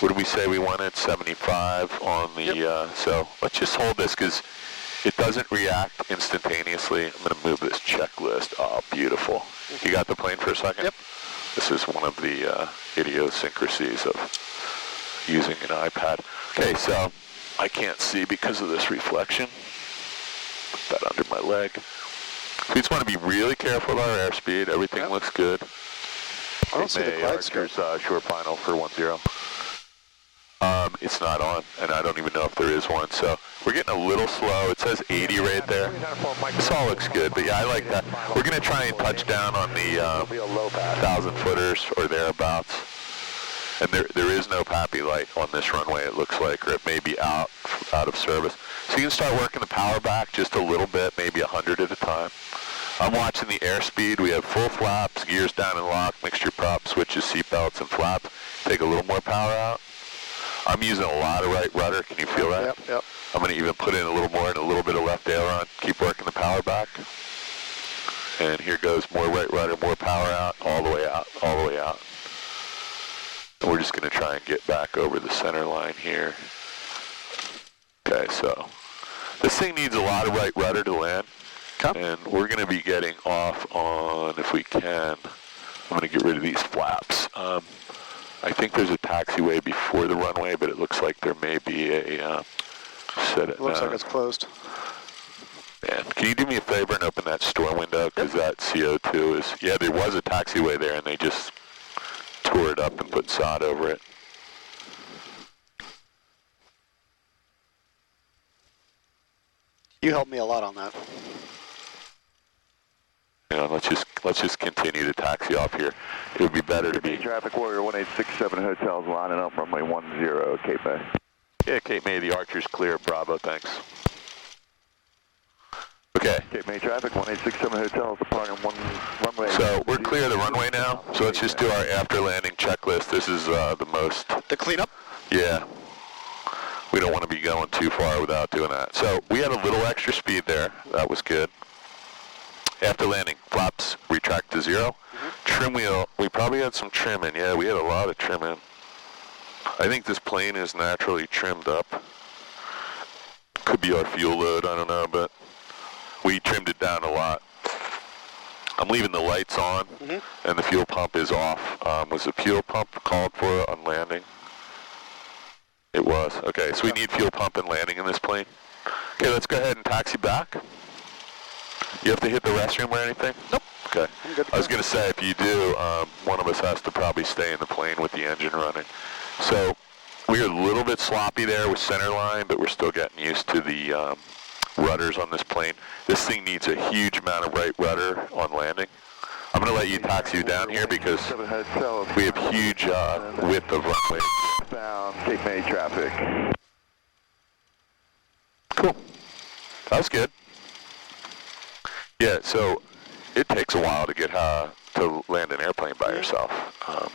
What did we say we wanted? 75 on the, yep. So let's just hold this because it doesn't react instantaneously. I'm going to move this checklist. Oh, beautiful. You got the plane for a second? Yep. This is one of the idiosyncrasies of using an iPad. Okay, so I can't see because of this reflection. Put that under my leg. So we just want to be really careful with our airspeed. Everything yep. looks good. I don't see the glide Archer's short final for 10. It's not on, and I don't even know if there is one. So we're getting a little slow. It says 80 right there. This all looks good, but yeah, I like that. We're going to try and touch down on the 1,000 footers or thereabouts. And there is no PAPI light on this runway, it looks like, or it may be out of service. So you can start working the power back just a little bit, maybe 100 at a time. I'm watching the airspeed. We have full flaps, gears down and lock, mixture prop, switches, seatbelts, and flaps. Take a little more power out. I'm using a lot of right rudder. Can you feel that? Yep, yep. I'm going to even put in a little more and a little bit of left aileron. Keep working the power back. And here goes more right rudder, more power out, all the way out, all the way out. And we're just going to try and get back over the center line here. Okay, so this thing needs a lot of right rudder to land. Okay. And we're going to be getting off on, if we can, I'm going to get rid of these flaps. I think there's a taxiway before the runway, but it looks like there may be a set it. Looks like it's closed. Man, can you do me a favor and open that store window? Because that CO2 is, yeah, there was a taxiway there, and they just tore it up and put sod over it. You helped me a lot on that. You know, let's just continue to taxi off here. It would be better to be. Traffic Warrior 1867 hotels lining up runway 10, Cape May. Yeah, Cape May, the Archer's clear. Bravo, thanks. Okay. Cape May traffic 1867 hotels departing runway. So we're clear of the runway now. So let's just do our after landing checklist. This is the most. The cleanup? Yeah. We don't want to be going too far without doing that. So we had a little extra speed there. That was good. After landing, flaps retract to 0. Trim wheel, we probably had some trimming. Yeah, we had a lot of trimming. I think this plane is naturally trimmed up. Could be our fuel load, I don't know, but we trimmed it down a lot. I'm leaving the lights on, and the fuel pump is off. Was the fuel pump called for on landing? It was. Okay, so we need fuel pump and landing in this plane. Okay, let's go ahead and taxi back. You have to hit the restroom or anything? Nope. Okay. I'm good. I was going to say, if you do, one of us has to probably stay in the plane with the engine running. So we are a little bit sloppy there with center line, but we're still getting used to the rudders on this plane. This thing needs a huge amount of right rudder on landing. I'm going to let you taxi down here because we have huge width of runway. Bound Cape May traffic. Cool. That was good. Yeah, so it takes a while to get to land an airplane by yourself. A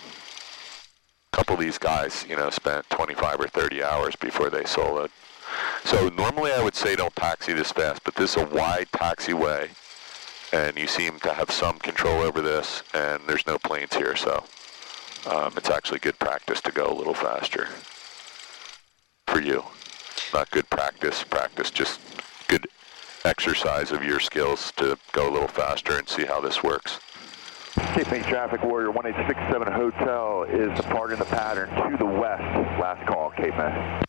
couple of these guys, you know, spent 25 or 30 hours before they soloed. So normally I would say don't taxi this fast, but this is a wide taxiway, and you seem to have some control over this, and there's no planes here, so it's actually good practice to go a little faster for you. Not good practice, just good exercise of your skills to go a little faster and see how this works. Cape May Traffic Warrior 1867 Hotel is departing the pattern to the west. Last call, Cape May.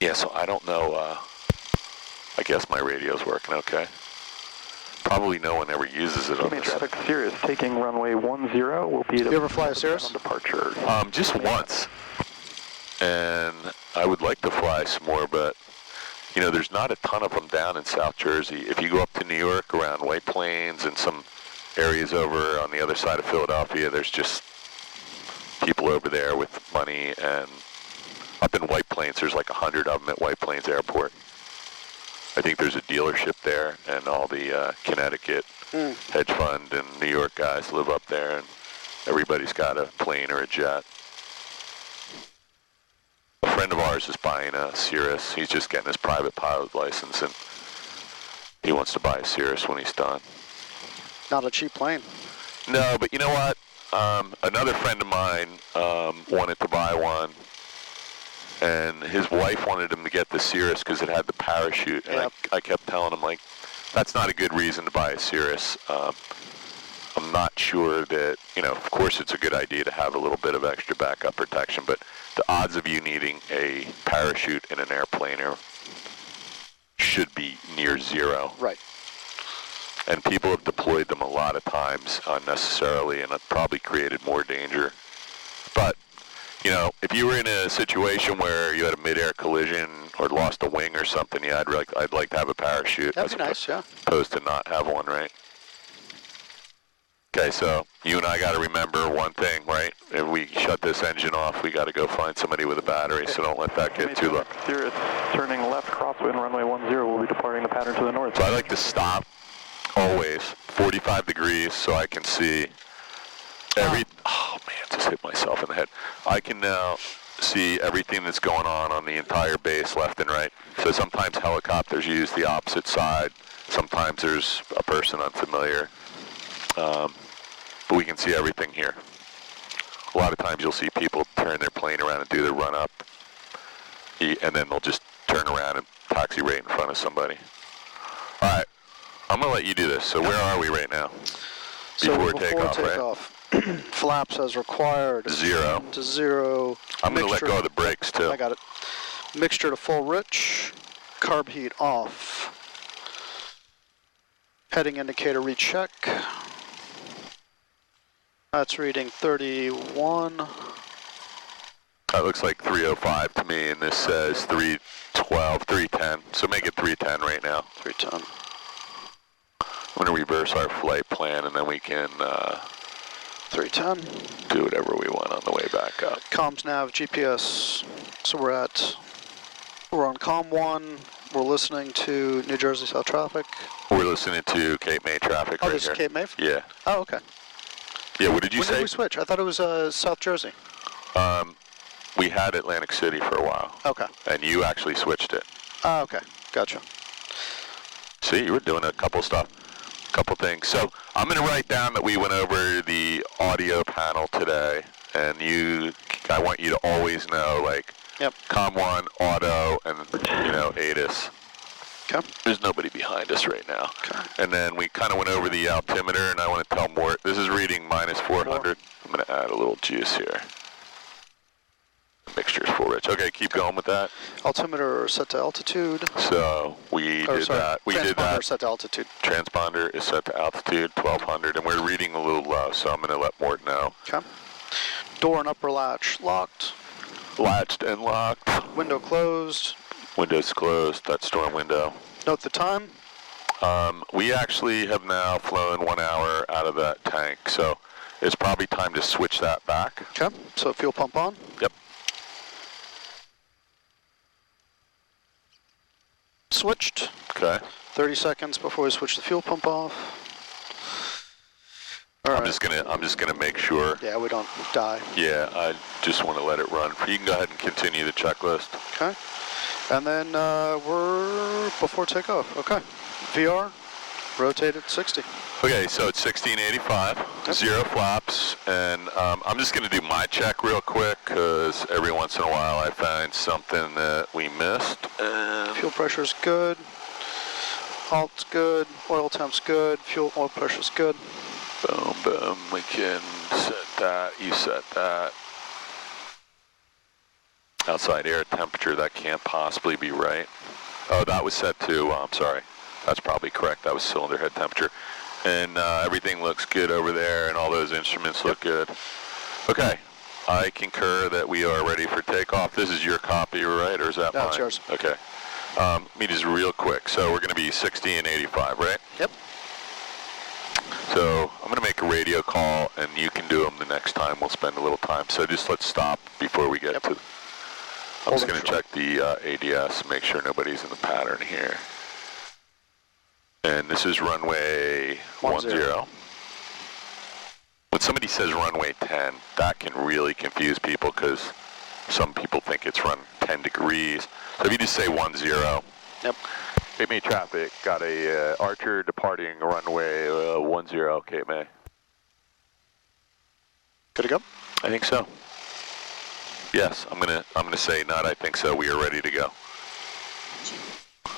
Yeah, so I don't know, I guess my radio's working okay. Probably no one ever uses it on Cape May this. Traffic Cirrus taking runway 10 will be the You ever fly a Cirrus? departure. Just once. And I would like to fly some more, but you know, there's not a ton of them down in South Jersey. If you go up to New York around White Plains and some areas over on the other side of Philadelphia, there's just people over there with money. And up in White Plains, there's like 100 of them at White Plains Airport. I think there's a dealership there, and all the Connecticut hedge fund and New York guys live up there, and everybody's got a plane or a jet. A friend of ours is buying a Cirrus. He's just getting his private pilot license, and he wants to buy a Cirrus when he's done. Not a cheap plane. No, but you know what? Another friend of mine wanted to buy one, and his wife wanted him to get the Cirrus because it had the parachute. And Yep. I kept telling him, like, that's not a good reason to buy a Cirrus. I'm not sure that, you know, of course it's a good idea to have a little bit of extra backup protection, but the odds of you needing a parachute in an airplane should be near zero. Right. And people have deployed them a lot of times unnecessarily, and it probably created more danger. But, you know, if you were in a situation where you had a mid-air collision or lost a wing or something, yeah, I'd like to have a parachute. That'd be nice, yeah. Opposed to not have one, right? Okay, so you and I got to remember one thing, right? If we shut this engine off, we got to go find somebody with a battery, so don't let that get too low. Cirrus turning left, crosswind, runway 10 will be departing the pattern to the north. So I like to stop always 45 degrees so I can see oh man, just hit myself in the head. I can now see everything that's going on the entire base, left and right. So sometimes helicopters use the opposite side. Sometimes there's a person unfamiliar. But we can see everything here. A lot of times you'll see people turn their plane around and do their run up, and then they'll just turn around and taxi right in front of somebody. All right, I'm gonna let you do this. So where are we right now? Before takeoff, right? Flaps as required. 0. To 0. I'm gonna let go of the brakes too. I got it. Mixture to full rich. Carb heat off. Heading indicator recheck. That's reading 31. That looks like 305 to me, and this says 312, 310. So make it 310 right now. 310. I'm going to reverse our flight plan, and then we can 310. do whatever we want on the way back up. Comms nav, GPS. So we're on COM 1. We're listening to New Jersey South traffic. We're listening to Cape May traffic Oh, right this here. is Cape May? Yeah. Oh, okay. Yeah, what did you When say? did we switch? I thought it was South Jersey. We had Atlantic City for a while. Okay. And you actually switched it. Oh, okay. Gotcha. See, you were doing a couple things. So I'm going to write down that we went over the audio panel today, and I want you to always know, like, Yep. COM 1, auto, and, you know, ATIS. Okay. There's nobody behind us right now. Okay. And then we kind of went over the altimeter, and I want to tell more. This is reading minus 400. I'm going to add a little juice here. Mixture's full rich. Okay, keep going with that. Altimeter set to altitude. So we did that. We did Transponder that. set to altitude. Transponder is set to altitude 1200, and we're reading a little low, so I'm going to let Mort know. Okay. Door and upper latch locked. Latched and locked. Window closed. Windows closed. That's storm window. Note the time. We actually have now flown 1 hour out of that tank, so it's probably time to switch that back. Okay. So fuel pump on. Yep. Switched. Okay. 30 seconds before we switch the fuel pump off. All right. I'm just gonna make sure. Yeah, we don't die. Yeah, I just want to let it run. You can go ahead and continue the checklist. Okay. And then we're before takeoff. Okay. VR. rotate at 60. Okay, so it's 1685, 0 flaps, and I'm just going to do my check real quick because every once in a while I find something that we missed. Fuel pressure's good. Alt's good. Oil temp's good. Fuel oil pressure's good. Boom, boom. We can set that. You set that. Outside air temperature, that can't possibly be right. Oh, that was set to, I'm sorry. That's probably correct. That was cylinder head temperature. And everything looks good over there, and all those instruments look good. Okay. I concur that we are ready for takeoff. This is your copy, right? Or is that mine? That's yours. Okay. Let me just real quick. So we're going to be 60 and 85, right? Yep. So I'm going to make a radio call, and you can do them the next time. We'll spend a little time. So just let's stop before we get to... I'm just going to check the ADS, make sure nobody's in the pattern here. And this is runway 10. When somebody says runway 10, that can really confuse people because some people think it's run 10 degrees. So if you just say 10. Yep. Cape May traffic, got a Archer departing runway 10, Cape May. Good to go? I think so. Yes, I'm gonna say not I think so, we are ready to go.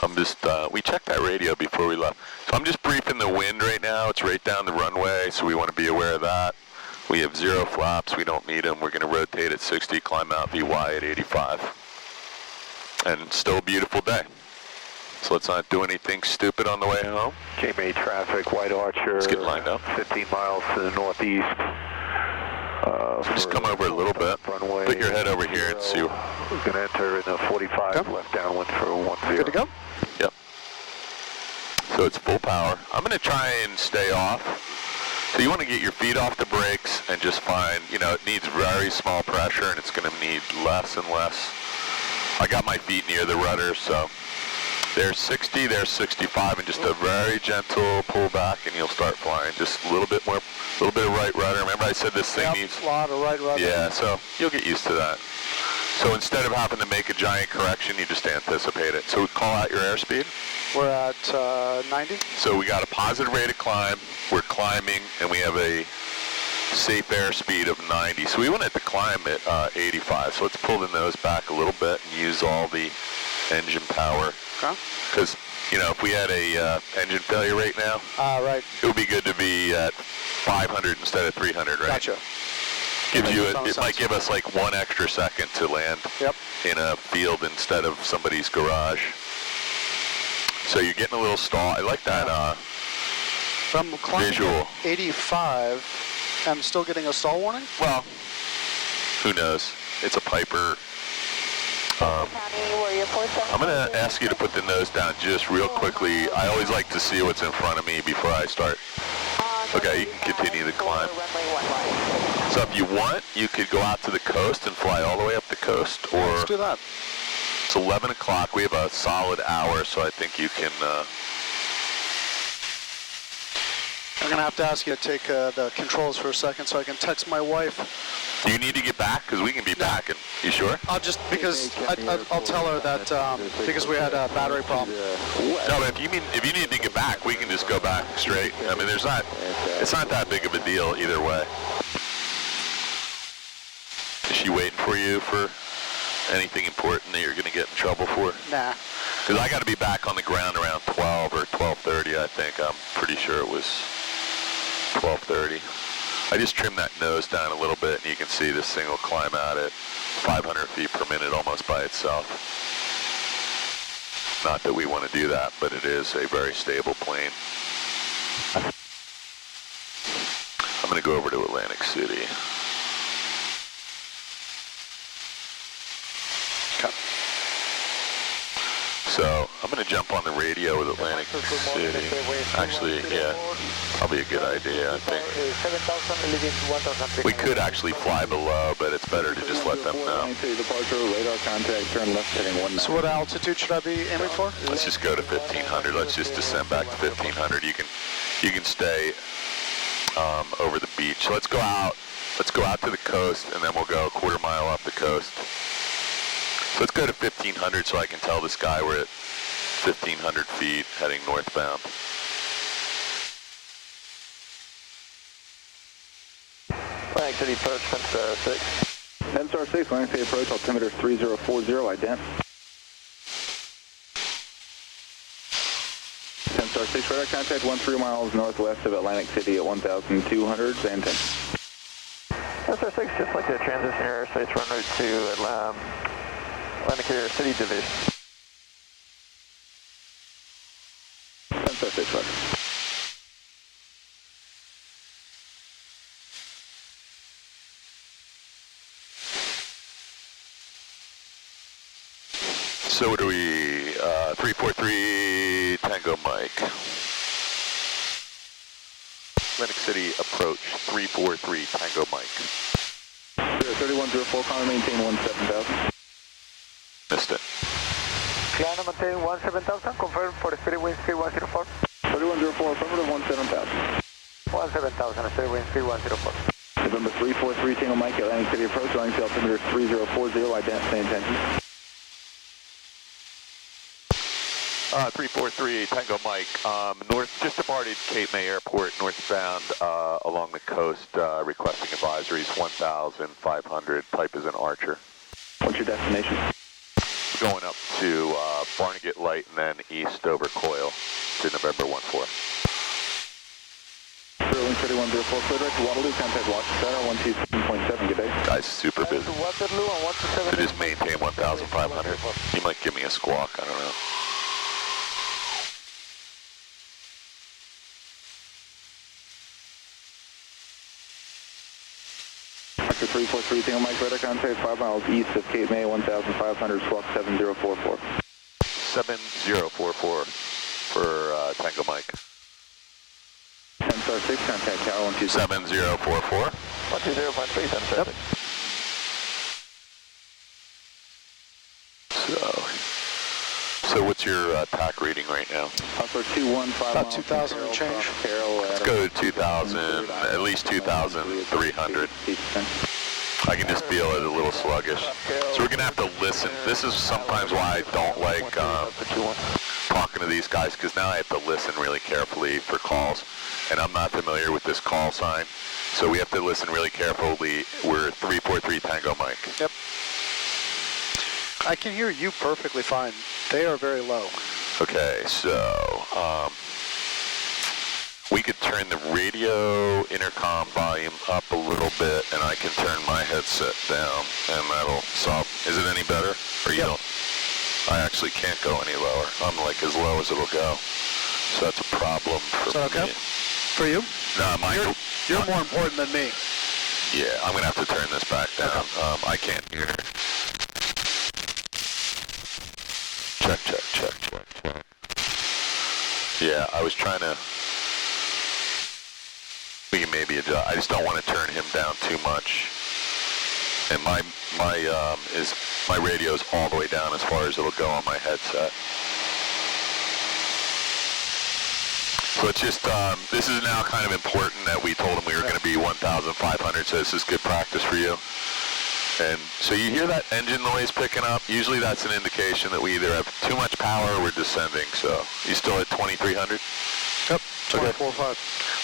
I'm just, we checked that radio before we left. So I'm just briefing the wind right now. It's right down the runway, so we want to be aware of that. We have 0 flaps, we don't need them. We're gonna rotate at 60, climb out VY at 85. And it's still a beautiful day. So let's not do anything stupid on the way home. KMA traffic, White Archer. Let's get lined up. 15 miles to the northeast. So just come over a little bit. Runway, Put your head over here and see. We're going to enter in the 45 okay. left downwind for 10. Good to go? Yep. So it's full power. I'm going to try and stay off. So you want to get your feet off the brakes and just find, you know, it needs very small pressure and it's going to need less and less. I got my feet near the rudder, so there's 60, there's 65, and just a very gentle pull back and you'll start flying. Just a little bit more, a little bit of right rudder. Remember I said this thing needs... a lot of right rudder. Yeah, so you'll get used to that. So instead of having to make a giant correction, you just anticipate it. So call out your airspeed. We're at 90. So we got a positive rate of climb, we're climbing, and we have a safe airspeed of 90. So we wanted to climb at 85. So let's pull the nose back a little bit and use all the engine power. Okay. Because, you know, if we had a engine failure right now, right. it would be good to be at 500 instead of 300, right? Gotcha. Gives you it might give us like 1 extra second to land in a field instead of somebody's garage. So you're getting a little stall. I like that I'm climbing visual. at 85. I'm still getting a stall warning? Well, who knows? It's a Piper. I'm going to ask you to put the nose down just real quickly. I always like to see what's in front of me before I start. Okay, you can continue the climb. So if you want, you could go out to the coast and fly all the way up the coast. Or Let's do that. It's 11 o'clock. We have a solid hour, so I think you can... I'm going to have to ask you to take the controls for a second so I can text my wife. Do you need to get back? Because we can be back. And you sure? I'll just, because I'll tell her that because we had a battery problem. No, but if you need to get back, we can just go back straight. I mean, it's not that big of a deal either way. Is she waiting for you for anything important that you're going to get in trouble for? Nah. Because I got to be back on the ground around 12 or 12:30, I think. I'm pretty sure it was 12:30. I just trimmed that nose down a little bit, and you can see this thing will climb out at 500 feet per minute almost by itself. Not that we want to do that, but it is a very stable plane. I'm going to go over to Atlantic City. Okay. So I'm going to jump on the radio with Atlantic City. Actually, yeah, probably a good idea, I think. We could actually fly below, but it's better to just let them know. So what altitude should I be aiming for? Let's just go to 1500. Let's just descend back to 1500. You can stay over the beach. So let's go out. Let's go out to the coast, and then we'll go a quarter mile up the coast. So let's go to 1500 so I can tell this guy we're at 1500 feet heading northbound. Atlantic City approach, Sensor 6. Sensor 6, Atlantic City approach, altimeter 3040, ident. Sensor 6, radar contact 13 miles northwest of Atlantic City at 1,200, and 10. Sensor 6, just like the transition airspace run route to Atlantic City Division. Sensor 6, roger. So what are we, 343 Tango Mike. Atlantic City approach, 343 Tango Mike. 3104, climb and maintain 17,000. Missed it. Climb and maintain 17,000, confirm for the steady wind speed 104. 3104, affirmative 17,000. 17,000, steady wind speed 104. November 343 Tango Mike, Atlantic City approach, Atlantic City altimeter 3040, ident, same intention. 343 Tango Mike, north, just departed Cape May Airport, northbound along the coast, requesting advisories 1,500, type is an Archer. What's your destination? We're going up to Barnegat Light and then east over Coyle to November 14. Berlin 3104, clear direct to Waterloo, contact Watch Center 127.7, good day. Guy's super busy. Waterloo on 127. So just maintain 1,500. He might give me a squawk, I don't know. Archer 343 Tango Mike, radar contact 5 miles east of Cape May, 1,500, squawk 7044. 7044 for Tango Mike. Sensor 6, contact tower 127. 7044. 120.3, Sensor 6. So what's your TAC reading right now? Upper 215 About 2,000 and change. Let's go to 2,000, at least 2,300. I can just feel it a little sluggish. So we're going to have to listen. This is sometimes why I don't like talking to these guys, because now I have to listen really carefully for calls. And I'm not familiar with this call sign. So we have to listen really carefully. We're 343 Tango Mike. Yep. I can hear you perfectly fine. They are very low. Okay, so we could turn the radio intercom volume up a little bit, and I can turn my headset down, and that'll solve. Is it any better? Or you don't? I actually can't go any lower. I'm like as low as it'll go. So that's a problem for Is that okay? me. For you? No, You're more important than me. Yeah, I'm gonna have to turn this back down. Okay. I can't hear. Check, check, check, check, check. Yeah, I was trying to. We can maybe adjust. I just don't want to turn him down too much. And my radio is all the way down as far as it'll go on my headset. So it's just, this is now kind of important that we told him we were going to be 1,500, so this is good practice for you. And so you hear that engine noise picking up, usually that's an indication that we either have too much power or we're descending, so you still at 2,300? Yep, 24.5.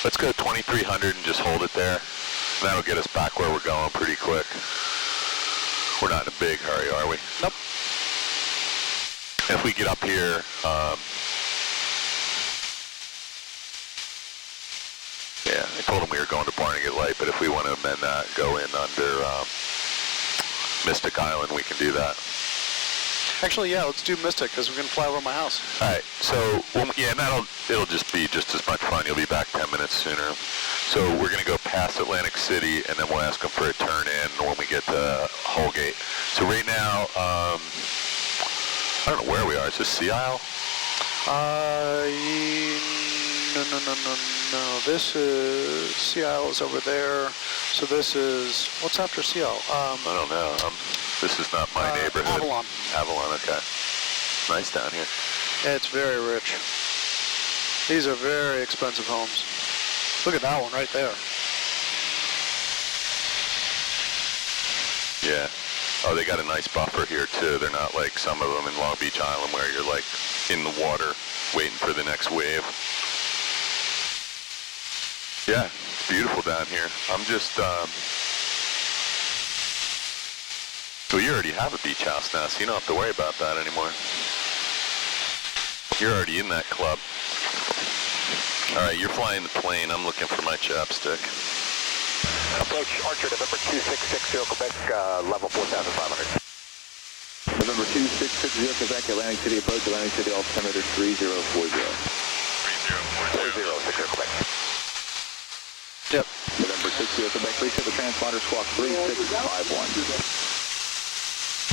Let's go 2,300 and just hold it there. That'll get us back where we're going pretty quick. We're not in a big hurry, are we? Nope. If we get up here, yeah, I told him we were going to Barnegat Light, but if we want to amend that, go in under Mystic Island, we can do that. Actually, yeah, let's do Mystic, because we're going to fly over my house. All right, so, yeah, and it'll just be just as much fun. You'll be back 10 minutes sooner. So we're going to go past Atlantic City, and then we'll ask them for a turn in when we get to Holgate. So right now, I don't know where we are. Is this Sea Isle? No. This is Sea Isle is over there. So this is what's after Sea Isle? I don't know. This is not my neighborhood. Avalon. Avalon. Okay. Nice down here. Yeah, it's very rich. These are very expensive homes. Look at that one right there. Yeah. Oh, they got a nice buffer here too. They're not like some of them in Long Beach Island where you're like in the water waiting for the next wave. Yeah, beautiful down here. I'm just, well, you already have a beach house now, so you don't have to worry about that anymore. You're already in that club. All right, you're flying the plane. I'm looking for my chapstick. Approach Archer, November 2660 Quebec, level 4,500. November 2660 Quebec, Atlantic City approach, Atlantic City altimeter 3040. 3040, Quebec. Yep. November 60 Quebec, reset the transponder, squawk 3651.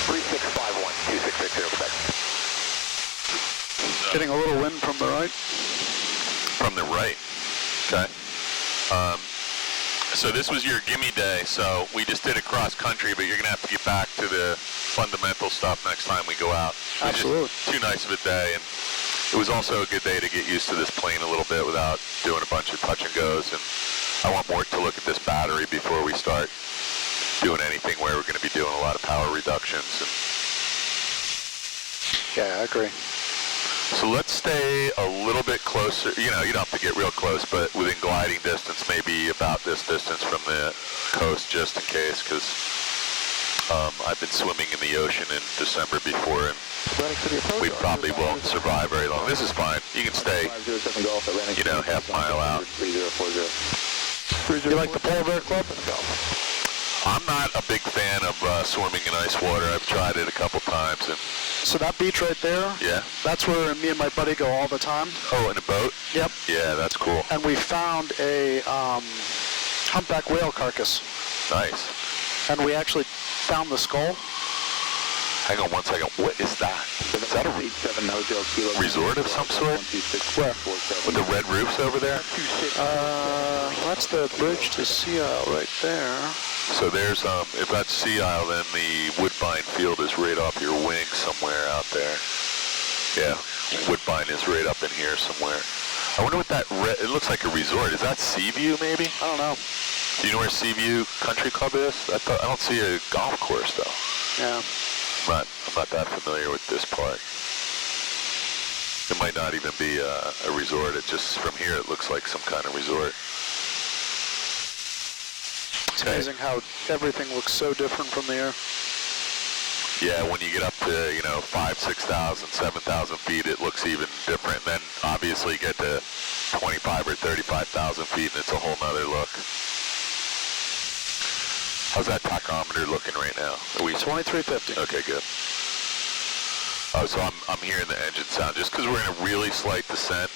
3651, 2660 Quebec. Getting a little wind from the right. From the right. Okay. So this was your gimme day, so we just did a cross country, but you're going to have to get back to the fundamental stuff next time we go out. It was Absolutely. just too nice of a day, and it was also a good day to get used to this plane a little bit without doing a bunch of touch and goes, and I want more to look at this battery before we start doing anything where we're going to be doing a lot of power reductions. And Yeah, I agree. so let's stay a little bit closer. You know, you don't have to get real close, but within gliding distance, maybe about this distance from the coast, just in case, because I've been swimming in the ocean in December before, and we probably won't survive very long. This is fine. You can stay, you know, half mile out. 3040. You like the Polar Bear Club? I'm not a big fan of swimming in ice water. I've tried it a couple times, and So that beach right there, yeah. that's where me and my buddy go all the time. Oh, in a boat? Yep. Yeah, that's cool. And we found a humpback whale carcass. Nice. And we actually found the skull. Hang on one second. What is that? Is that a resort of some sort? Where? With the red roofs over there? That's the bridge to Sea Isle right there. So there's, if that's Sea Isle, then the Woodbine Field is right off your wing somewhere out there. Yeah, Woodbine is right up in here somewhere. I wonder what that it looks like a resort. Is that Seaview maybe? I don't know. Do you know where Seaview Country Club is? I don't see a golf course though. Yeah. I'm not that familiar with this part. It might not even be a resort. It just, from here, it looks like some kind of resort. It's amazing how everything looks so different from the air. Yeah, when you get up to, you know, 5,000, 6,000, 7,000 feet, it looks even different. Then obviously get to 25 or 35,000 feet, and it's a whole nother look. How's that tachometer looking right now? Are we 2350. Okay, good. Oh, so I'm hearing the engine sound just because we're in a really slight descent,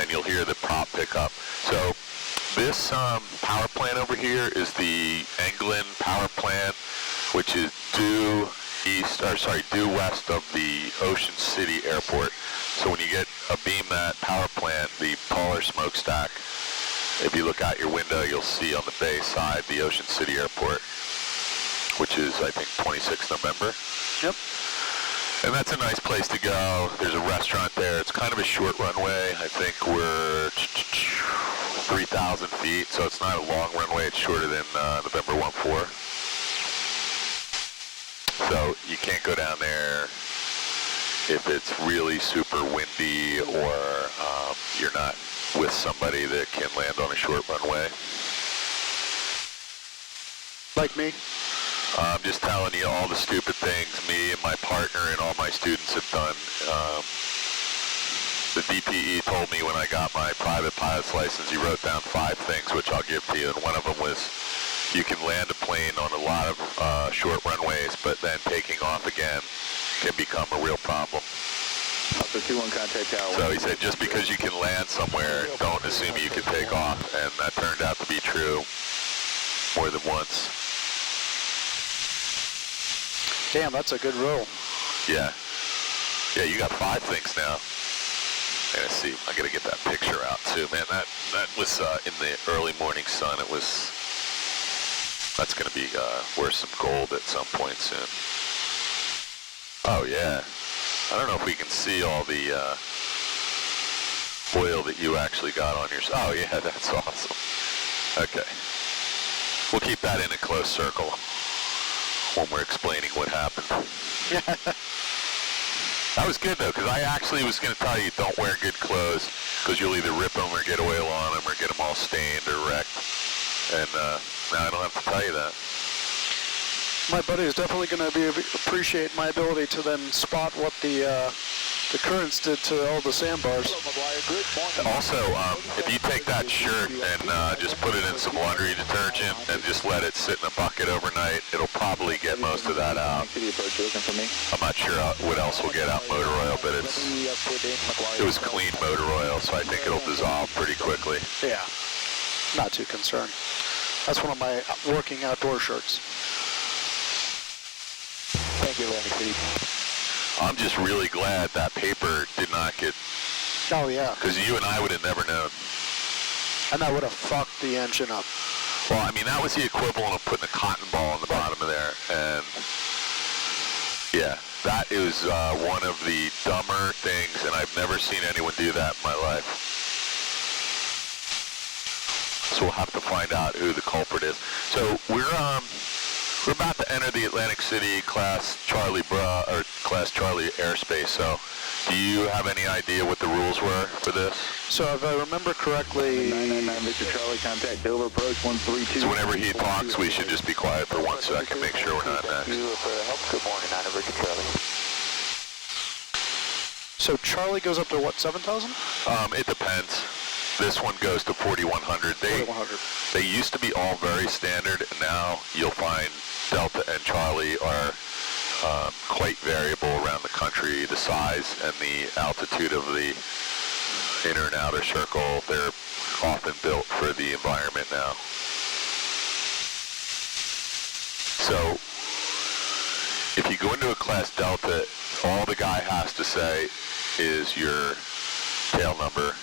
and you'll hear the prop pick up. So this power plant over here is the Anglin power plant, which is due west of the Ocean City Airport. So when you get a BMAT power plant, the taller smokestack, if you look out your window, you'll see on the bay side the Ocean City Airport, which is, I think, 26 November. Yep. And that's a nice place to go. There's a restaurant there. It's kind of a short runway. I think we're 3,000 feet, so it's not a long runway. It's shorter than November 14. So you can't go down there if it's really super windy or you're not with somebody that can land on a short runway. Like me? I'm just telling you all the stupid things me and my partner and all my students have done. The DPE told me when I got my private pilot's license, he wrote down 5 things, which I'll give to you, and one of them was you can land a plane on a lot of short runways, but then taking off again can become a real problem. Alpha 21 contact tower. So he said just because you can land somewhere, don't assume you can take off, and that turned out to be true more than once. Damn, that's a good roll. Yeah. Yeah, you got 5 things now. And let's see, I gotta get that picture out too, man. That was in the early morning sun. That's gonna be worth some gold at some point soon. Oh yeah. I don't know if we can see all the oil that you actually got on your... Oh yeah, that's awesome. Okay. We'll keep that in a close circle when we're explaining what happened. That was good though, because I actually was going to tell you don't wear good clothes because you'll either rip them or get oil on them or get them all stained or wrecked. and now I don't have to tell you that. My buddy is definitely going to appreciate my ability to then spot what the currents did to all the sandbars. Also, if you take that shirt and just put it in some laundry detergent and just let it sit in a bucket overnight, it'll probably get most of that out. I'm not sure what else will get out motor oil, but it was clean motor oil, so I think it'll dissolve pretty quickly. Yeah, not too concerned. That's one of my working outdoor shirts. Thank you, Atlantic City. I'm just really glad that paper did not get... Oh, yeah. Because you and I would have never known. And that would have fucked the engine up. Well, I mean, that was the equivalent of putting a cotton ball on the bottom of there. And, yeah, that is one of the dumber things, and I've never seen anyone do that in my life. So we'll have to find out who the culprit is. So we're about to enter the Atlantic City Class Charlie Class Charlie airspace. So do you have any idea what the rules were for this? So if I remember correctly... 999 Victor Charlie, contact Dover approach 132. So whenever he talks, we should just be quiet for 1 second, make sure we're not next. Good morning, 9 Victor Charlie. So Charlie goes up to what, 7,000? It depends. This one goes to 4,100. 4,100. They used to be all very standard, and now you'll find Delta and Charlie are quite variable around the country. The size and the altitude of the inner and outer circle, they're often built for the environment now. So if you go into a Class Delta, all the guy has to say is your tail number.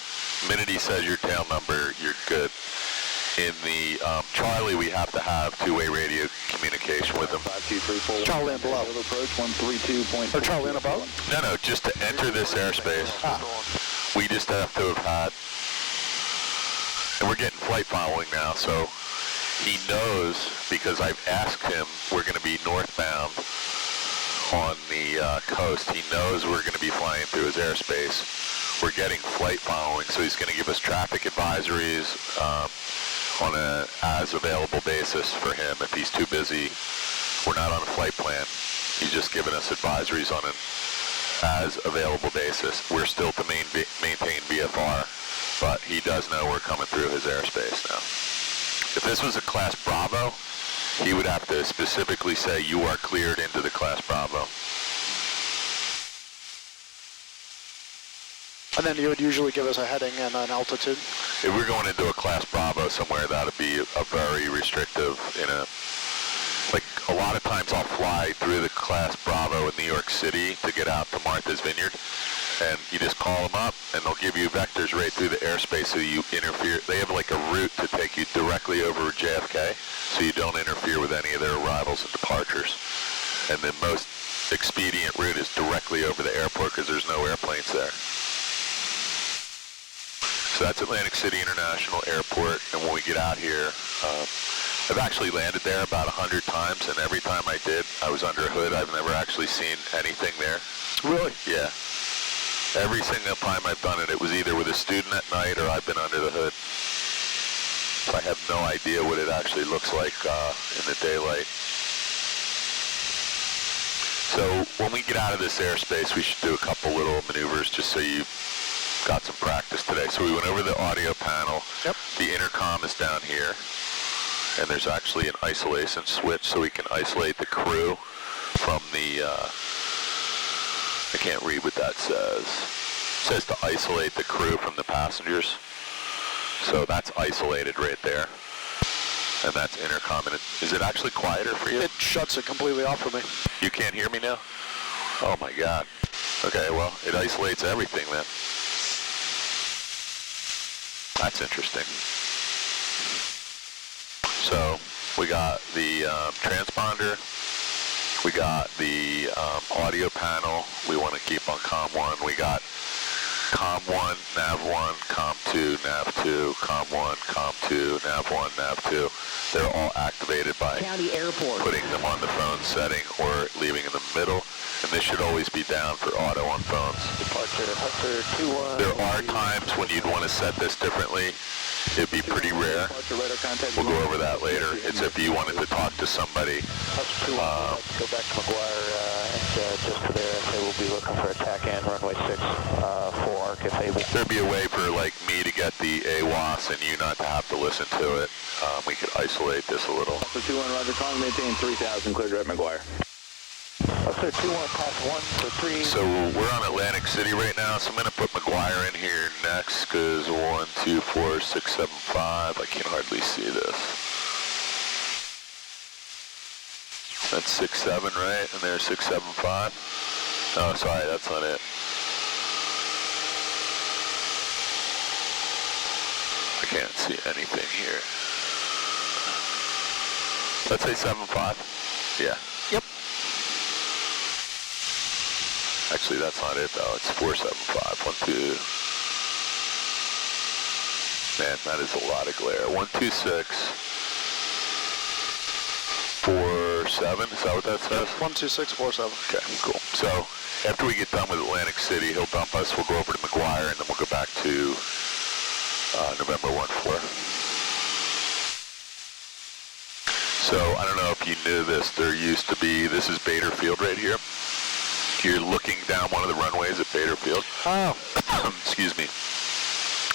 The minute he says your tail number, you're good. In the Charlie, we have to have two-way radio communication with him. 5234. Charlie and below. Approach 132. Or Charlie and above? No, just to enter this airspace, we just have to have had, and we're getting flight following now, so he knows, because I've asked him, we're going to be northbound on the coast. He knows we're going to be flying through his airspace. We're getting flight following, so he's going to give us traffic advisories on a as-available basis for him. If he's too busy, we're not on a flight plan. He's just giving us advisories on an as-available basis. We're still to maintain VFR, but he does know we're coming through his airspace now. If this was a Class Bravo, he would have to specifically say, you are cleared into the Class Bravo. And then you would usually give us a heading and an altitude? If we're going into a Class Bravo somewhere, that would be a very restrictive, like a lot of times I'll fly through the Class Bravo in New York City to get out to Martha's Vineyard, and you just call them up and they'll give you vectors right through the airspace so you interfere. They have like a route to take you directly over JFK so you don't interfere with any of their arrivals and departures. And the most expedient route is directly over the airport because there's no airplanes there. So that's Atlantic City International Airport, and when we get out here, I've actually landed there about 100 times, and every time I did, I was under a hood. I've never actually seen anything there. Really? Yeah. Every single time I've done it, it was either with a student at night or I've been under the hood. So I have no idea what it actually looks like in the daylight. So when we get out of this airspace, we should do a couple little maneuvers just so you got some practice today. So we went over the audio panel. Yep. The intercom is down here. And there's actually an isolation switch so we can isolate the crew from the, I can't read what that says. It says to isolate the crew from the passengers. So that's isolated right there. And that's intercom. And is it actually quieter for you? It shuts it completely off for me. You can't hear me now? Oh my God. Okay, well, it isolates everything then. That's interesting. So we got the transponder, we got the audio panel. We want to keep on COM 1. We got COM 1, NAV 1, COM 2, NAV 2, COM 1, COM 2, NAV 1, NAV 2. They're all activated by County Airport. putting them on the phone setting or leaving in the middle. And this should always be down for auto on phones. Departure, Hunter 21. There are times when you'd want to set this differently. it'd be pretty rare. We'll go over that later. It's if you wanted to talk to somebody. Go back to McGuire and just to there and say we'll be looking for attack and runway 6 full arc if able. There'd be a way for like me to get the AWAS and you not to have to listen to it. We could isolate this a little. So 2-1, Roger, calling, maintain 3,000, clear direct McGuire. So 2-1, pass 1 for 3. So we're on Atlantic City right now, so I'm going to put McGuire in here next because 1, 2, 4, 6, 7, 5. I can hardly see this. That's 6, 7, right? And there's 6, 7, 5. Oh, sorry, that's not it. I can't see anything here. Let's say 7, 5. Yeah. Yep. Actually, that's not it, though. It's 475. 1, 2. Man, that is a lot of glare. 1, 2, 6. 4, 7. Is that what that says? 1, 2, 6, 4, 7. Okay, cool. So after we get done with Atlantic City, he'll dump us. We'll go over to McGuire, and then we'll go back to November 1-4. So I don't know if you knew this. There used to be, this is Bader Field right here. You're looking down one of the runways at Bader Field. Oh. Excuse me.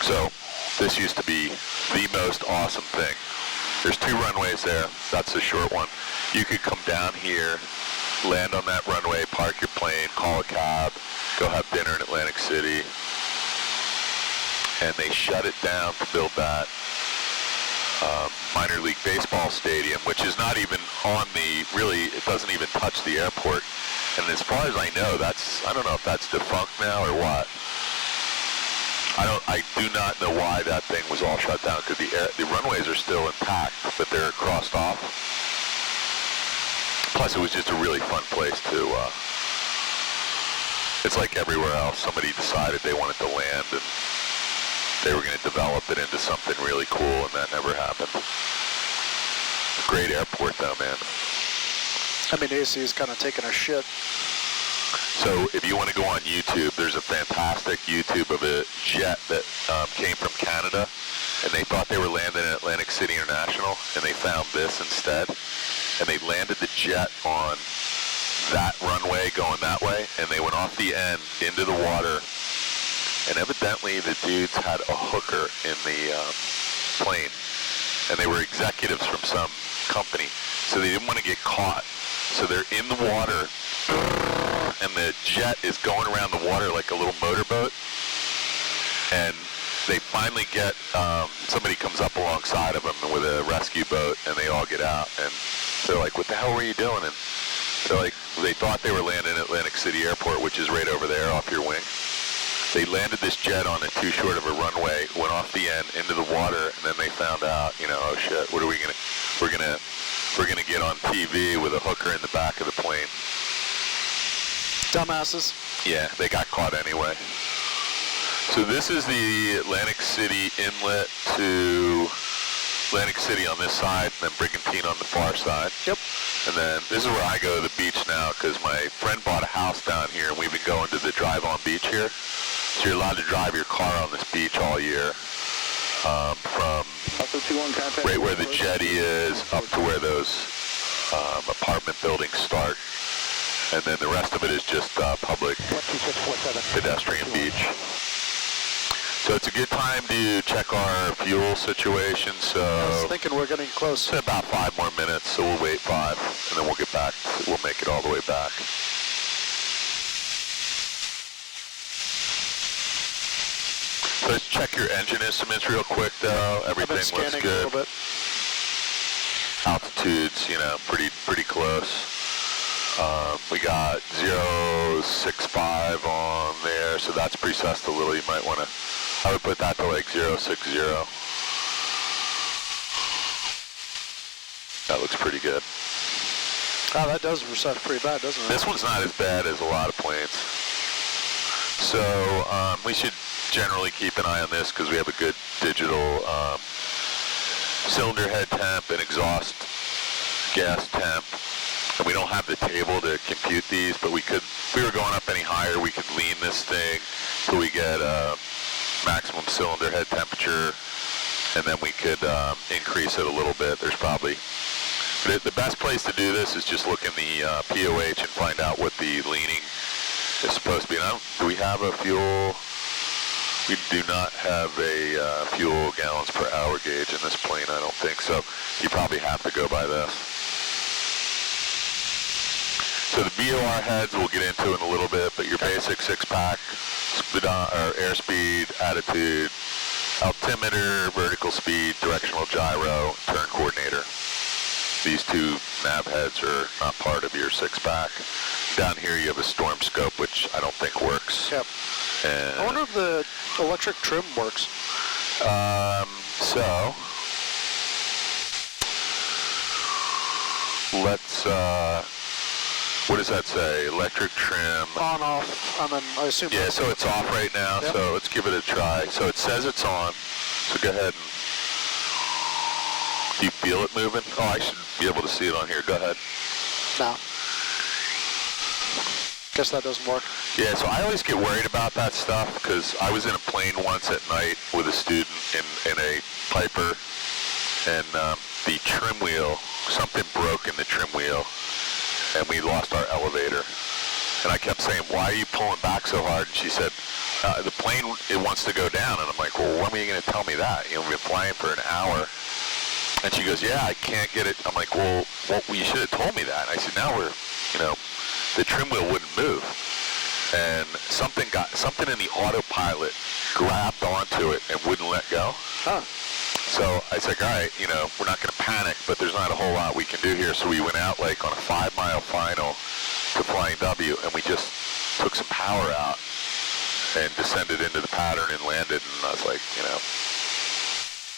So this used to be the most awesome thing. There's 2 runways there. That's the short one. You could come down here, land on that runway, park your plane, call a cab, go have dinner in Atlantic City. And they shut it down to build that minor league baseball stadium, which is not even on the, really, it doesn't even touch the airport. And as far as I know, I don't know if that's defunct now or what. I do not know why that thing was all shut down, because the runways are still intact, but they're crossed off. Plus, it was just a really fun place to, it's like everywhere else. Somebody decided they wanted to land, and they were going to develop it into something really cool, and that never happened. Great airport, though, man. I mean, AC is kind of taking a shit. So if you want to go on YouTube, there's a fantastic YouTube of a jet that came from Canada, and they thought they were landing at Atlantic City International, and they found this instead. And they landed the jet on that runway going that way, and they went off the end into the water. And evidently the dudes had a hooker in the plane, and they were executives from some company, so they didn't want to get caught. So they're in the water, and the jet is going around the water like a little motorboat, and they finally get, somebody comes up alongside of them with a rescue boat, and they all get out, and they're like, what the hell were you doing? And they're like, they thought they were landing at Atlantic City Airport, which is right over there off your wing. They landed this jet on it too short of a runway, went off the end into the water, and then they found out, you know, oh shit, what are we gonna, we're gonna get on TV with a hooker in the back of the plane. Dumbasses. Yeah, they got caught anyway. So this is the Atlantic City inlet to Atlantic City on this side, and then Brigantine on the far side. Yep. And then this is where I go to the beach now, because my friend bought a house down here, and we've been going to the drive-on beach here. So you're allowed to drive your car on this beach all year, from right where the jetty is up to where those apartment buildings start. And then the rest of it is just public pedestrian beach. So it's a good time to check our fuel situation. So I was thinking we're getting close. It's about 5 more minutes, so we'll wait 5, and then we'll get back. We'll make it all the way back. So let's check your engine instruments real quick, though. Everything looks good. I've been scanning a little bit. Altitudes, you know, pretty close. We got 065 on there, so that's precessed a little. You might want to, I would put that to like 060. That looks pretty good. Oh, that does recess pretty bad, doesn't it? This one's not as bad as a lot of planes. So we should generally keep an eye on this because we have a good digital cylinder head temp and exhaust gas temp. And we don't have the table to compute these, but we could, if we were going up any higher, we could lean this thing till we get maximum cylinder head temperature and then we could increase it a little bit. There's probably, the best place to do this is just look in the POH and find out what the leaning is supposed to be. Now, do we have a fuel? We do not have a fuel gallons per hour gauge in this plane, I don't think, so you probably have to go by this. So the BOR heads we'll get into in a little bit, but your basic six-pack, airspeed, attitude, altimeter, vertical speed, directional gyro, turn coordinator. These two nav heads are not part of your six-pack. Down here you have a storm scope, which I don't think works. Yep. And I wonder if the electric trim works. So let's, what does that say? Electric trim. On, off, I mean, I assume. Yeah, so it's off right now, Yep. so let's give it a try. So it says it's on, so go ahead and, do you feel it moving? Oh, I should be able to see it on here, go ahead. No. Guess that doesn't work. Yeah, so I always get worried about that stuff because I was in a plane once at night with a student in a Piper, and the trim wheel, something broke in the trim wheel, and we lost our elevator. And I kept saying, why are you pulling back so hard? And she said, the plane, it wants to go down. And I'm like, well, when are you going to tell me that? You know, we've been flying for an hour. And she goes, yeah, I can't get it. I'm like, well, you should have told me that. And I said, now we're, you know, the trim wheel wouldn't move. And something in the autopilot grabbed onto it and wouldn't let go. Huh. So I was like, all right, you know, we're not going to panic, but there's not a whole lot we can do here. So we went out like on a 5-mile final to Flying W, and we just took some power out and descended into the pattern and landed. And I was like, you know,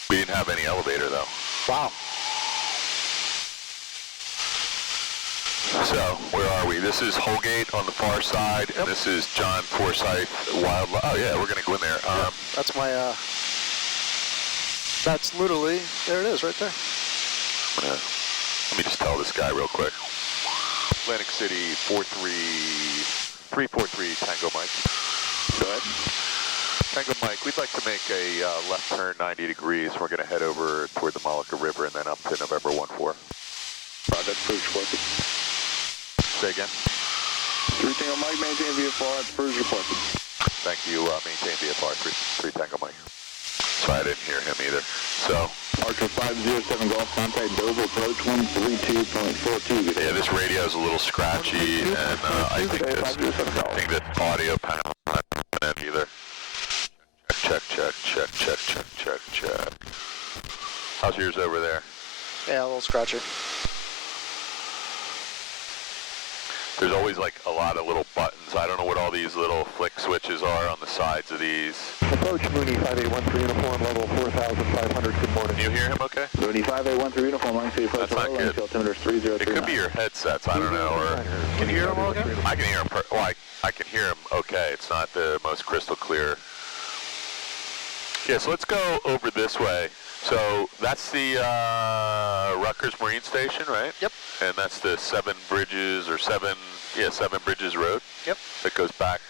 we didn't have any elevator though. Wow. So, where are we? This is Holgate on the far side, and this is John Forsyth Wildlife. Oh yeah, we're going to go in there. Yeah, that's my, that's literally, there it is, right there. Let me just tell this guy real quick. Atlantic City 343 Tango Mike. Go ahead. Tango Mike, we'd like to make a left turn 90 degrees. We're going to head over toward the Malacca River and then up to November 14. Project Bruce reported. Say again. 3 Tango Mike, maintain VFR at Bruce reported. Thank you, maintain VFR 3 Tango Mike. Sorry, I didn't hear him either. So, Archer 507 Golf, contact Dover, approach 132.42. yeah, this radio is a little scratchy, and I think the audio panel not either. Check. How's yours over there? Yeah, a little scratchy. There's always like a lot of little buttons. I don't know what all these little flick switches are on the sides of these. Approach Mooney 5813 uniform level 4,500. Good morning. Can you hear him okay? Mooney 5813 uniform line city approach. That's not good. Altimeter 3039. It could be your headsets, I don't know. Or Can you hear him okay? I can hear him, I can hear him okay. It's not the most crystal clear. Yeah, so let's go over this way. So that's the Rutgers Marine Station, right? Yep. And that's the Seven Bridges Road. Yep. That goes back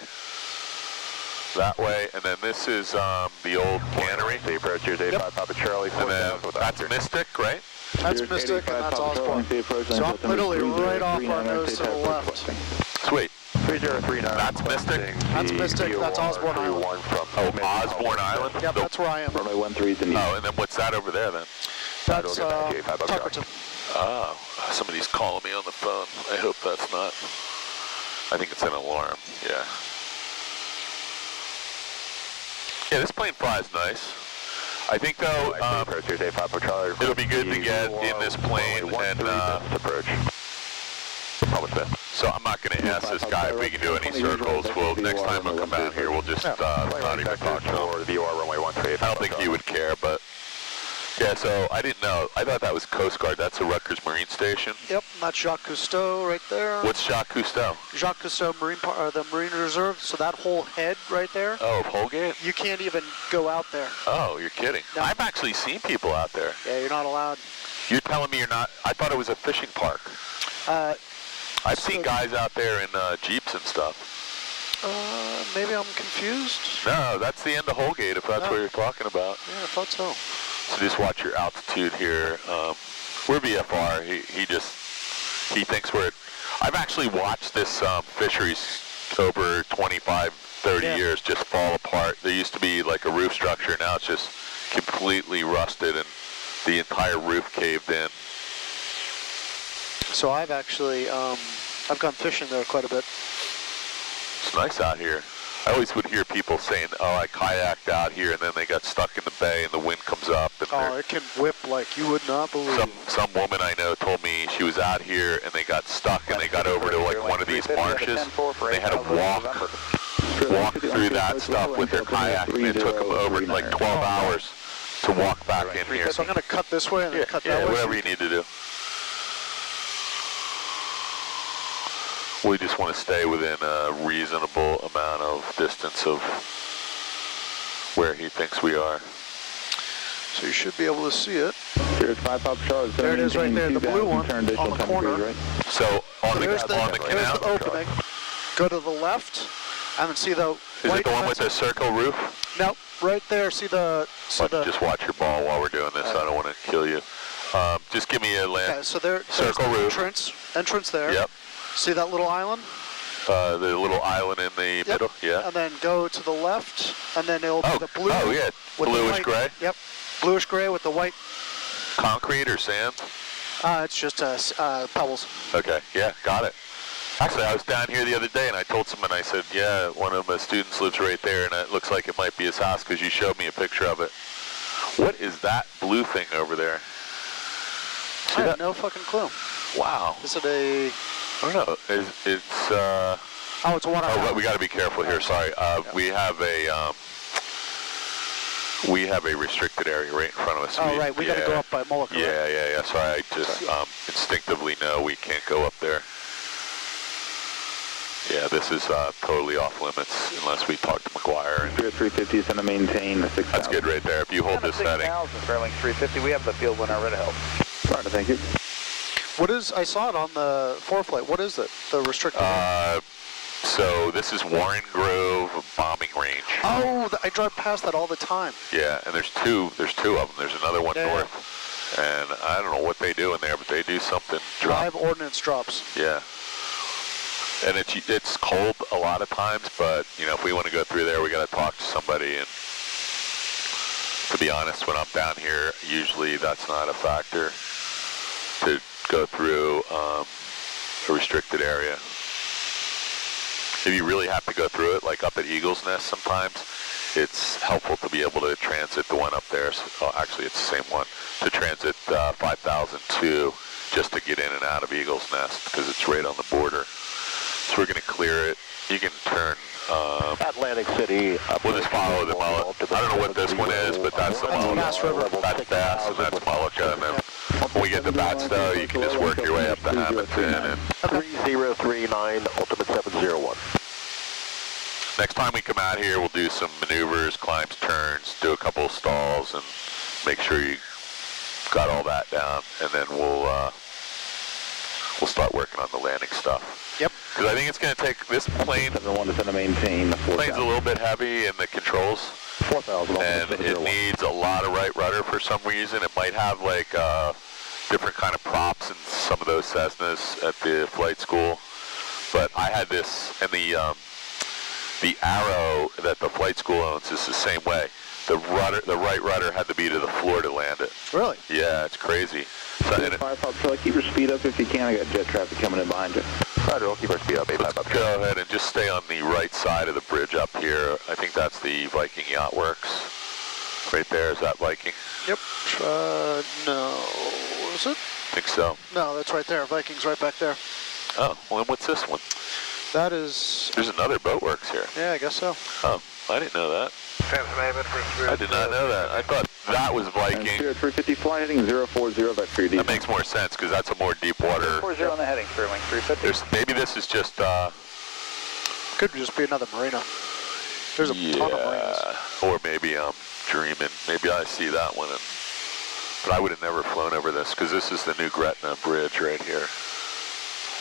that way. And then this is the old cannery. The approach here is 85 Papa Charlie. And then that's Mystic, right? That's Mystic and that's Osborne. So I'm literally right off our nose to the left. Sweet. 3039. That's Mystic? That's Mystic, that's Osborne Island. Osborne Island? Yep, that's where I am. Runway 13 is in the Oh, and then what's that over there then? That's Tuckerton. Oh, somebody's calling me on the phone. I hope that's not. I think it's an alarm. Yeah. Yeah, this plane flies nice. I think though, it'll be good to get in this plane and approach. so I'm not going to ask this guy if we can do any circles. Well, next time we'll come down here, we'll just not even talk to him. I don't think he would care, but yeah. So I didn't know. I thought that was Coast Guard. That's the Rutgers Marine Station. Yep, that's Jacques Cousteau right there. What's Jacques Cousteau? Jacques Cousteau the Marine Reserve. So that whole head right there. Oh, Holgate? You can't even go out there. Oh, you're kidding. No. I've actually seen people out there. Yeah, you're not allowed. You're telling me you're not? I thought it was a fishing park. I've seen guys out there in Jeeps and stuff. Maybe I'm confused. No, that's the end of Holgate if that's what you're talking about. Yeah, I thought so. So just watch your altitude here. We're VFR. He thinks we're at, I've actually watched this fisheries over 25, 30 years just fall apart. There used to be like a roof structure. Now it's just completely rusted and the entire roof caved in. So I've actually, I've gone fishing there quite a bit. It's nice out here. I always would hear people saying, oh, I kayaked out here and then they got stuck in the bay and the wind comes up. And oh, it can whip like you would not believe. Some woman I know told me she was out here and they got stuck and they got over to like one of these marshes. They had to walk through that stuff with their kayak and it took them over like 12 hours to walk back in here. So I'm going to cut this way and then cut that way? Whatever you need to do. We just want to stay within a reasonable amount of distance of where he thinks we are. So you should be able to see it. Here's 5 Pop Charlie. There it is right there, the blue one on the corner. So on the There's canal? the opening. Go to the left and then see the Is it the one with the circle roof? No, right there. See the... Just watch your ball while we're doing this. I don't want to kill you. Just give me a land. Okay, so there's circle the roof. Entrance there. Yep. See that little island? The little island in the middle, yeah. And then go to the left, and then it'll be the blue. Oh, yeah, bluish gray. Yep, bluish gray with the white. Concrete or sand? It's just pebbles. Okay, yeah, got it. Actually, I was down here the other day, and I told someone, I said, yeah, one of my students lives right there, and it looks like it might be his house because you showed me a picture of it. What is that blue thing over there? I have no fucking clue. Wow. Is it a... I don't know. It's oh, it's a one. Oh, we got to be careful here. Sorry. We have a restricted area right in front of us. Oh, right. We got to go up by Molokai. Yeah. Sorry. I just instinctively know we can't go up there. Yeah, this is totally off limits unless we talk to McGuire. And 350 is going to maintain the 6,000. That's good right there. If you hold this setting. 350. We have the field when I'm ready to help. Sorry, thank you. What is, I saw it on the ForeFlight. What is it? The restricted area? So this is Warren Grove Bombing Range. Oh, I drive past that all the time. Yeah, and there's two of them. There's another one north. And I don't know what they do in there, but they do something. Live ordnance drops. Yeah. And it's cold a lot of times, but you know, if we want to go through there, we got to talk to somebody. And to be honest, when I'm down here, usually that's not a factor to go through a restricted area. If you really have to go through it, like up at Eagle's Nest sometimes, it's helpful to be able to transit the one up there. So, actually, it's the same one. To transit 5002 just to get in and out of Eagle's Nest because it's right on the border. So we're going to clear it. You can turn... Atlantic City. We'll just follow the Mullet. I don't know what this one is, but that's the Mullet. Bass River. That's Bass, and that's Mullica. And then when we get to Batstow, you can just work your way up to Hamilton. And 3039, ultimate 701. next time we come out here, we'll do some maneuvers, climbs, turns, do a couple of stalls, and make sure you got all that down. And then we'll start working on the landing stuff. Yep. Because I think it's going to take this plane. The one that's going to maintain the 4,000. Plane's a little bit heavy in the controls. 4,000. And it needs a lot of right rudder for some reason. It might have like different kind of props in some of those Cessnas at the flight school. But I had this, and the arrow that the flight school owns is the same way. The right rudder had to be to the floor to land it. Really? Yeah, it's crazy. So, and keep your speed up if you can. I got jet traffic coming in behind you. Roger, we'll keep our speed up. let's go ahead and just stay on the right side of the bridge up here. I think that's the Viking Yacht Works. Right there, is that Viking? Yep. No. Is it? I think so. No, that's right there. Viking's right back there. Oh, well, and what's this one? That is... There's another boat works here. Yeah, I guess so. Oh, I didn't know that. I did not know that. I thought that was Viking. 350 flight heading 040 vector. That makes more sense because that's a more deep water. 40 on the heading, Sterling 350. Maybe this is just... Could just be another marina. There's a ton of marinas. Or maybe I'm dreaming. Maybe I see that one. But I would have never flown over this because this is the new Gretna Bridge right here.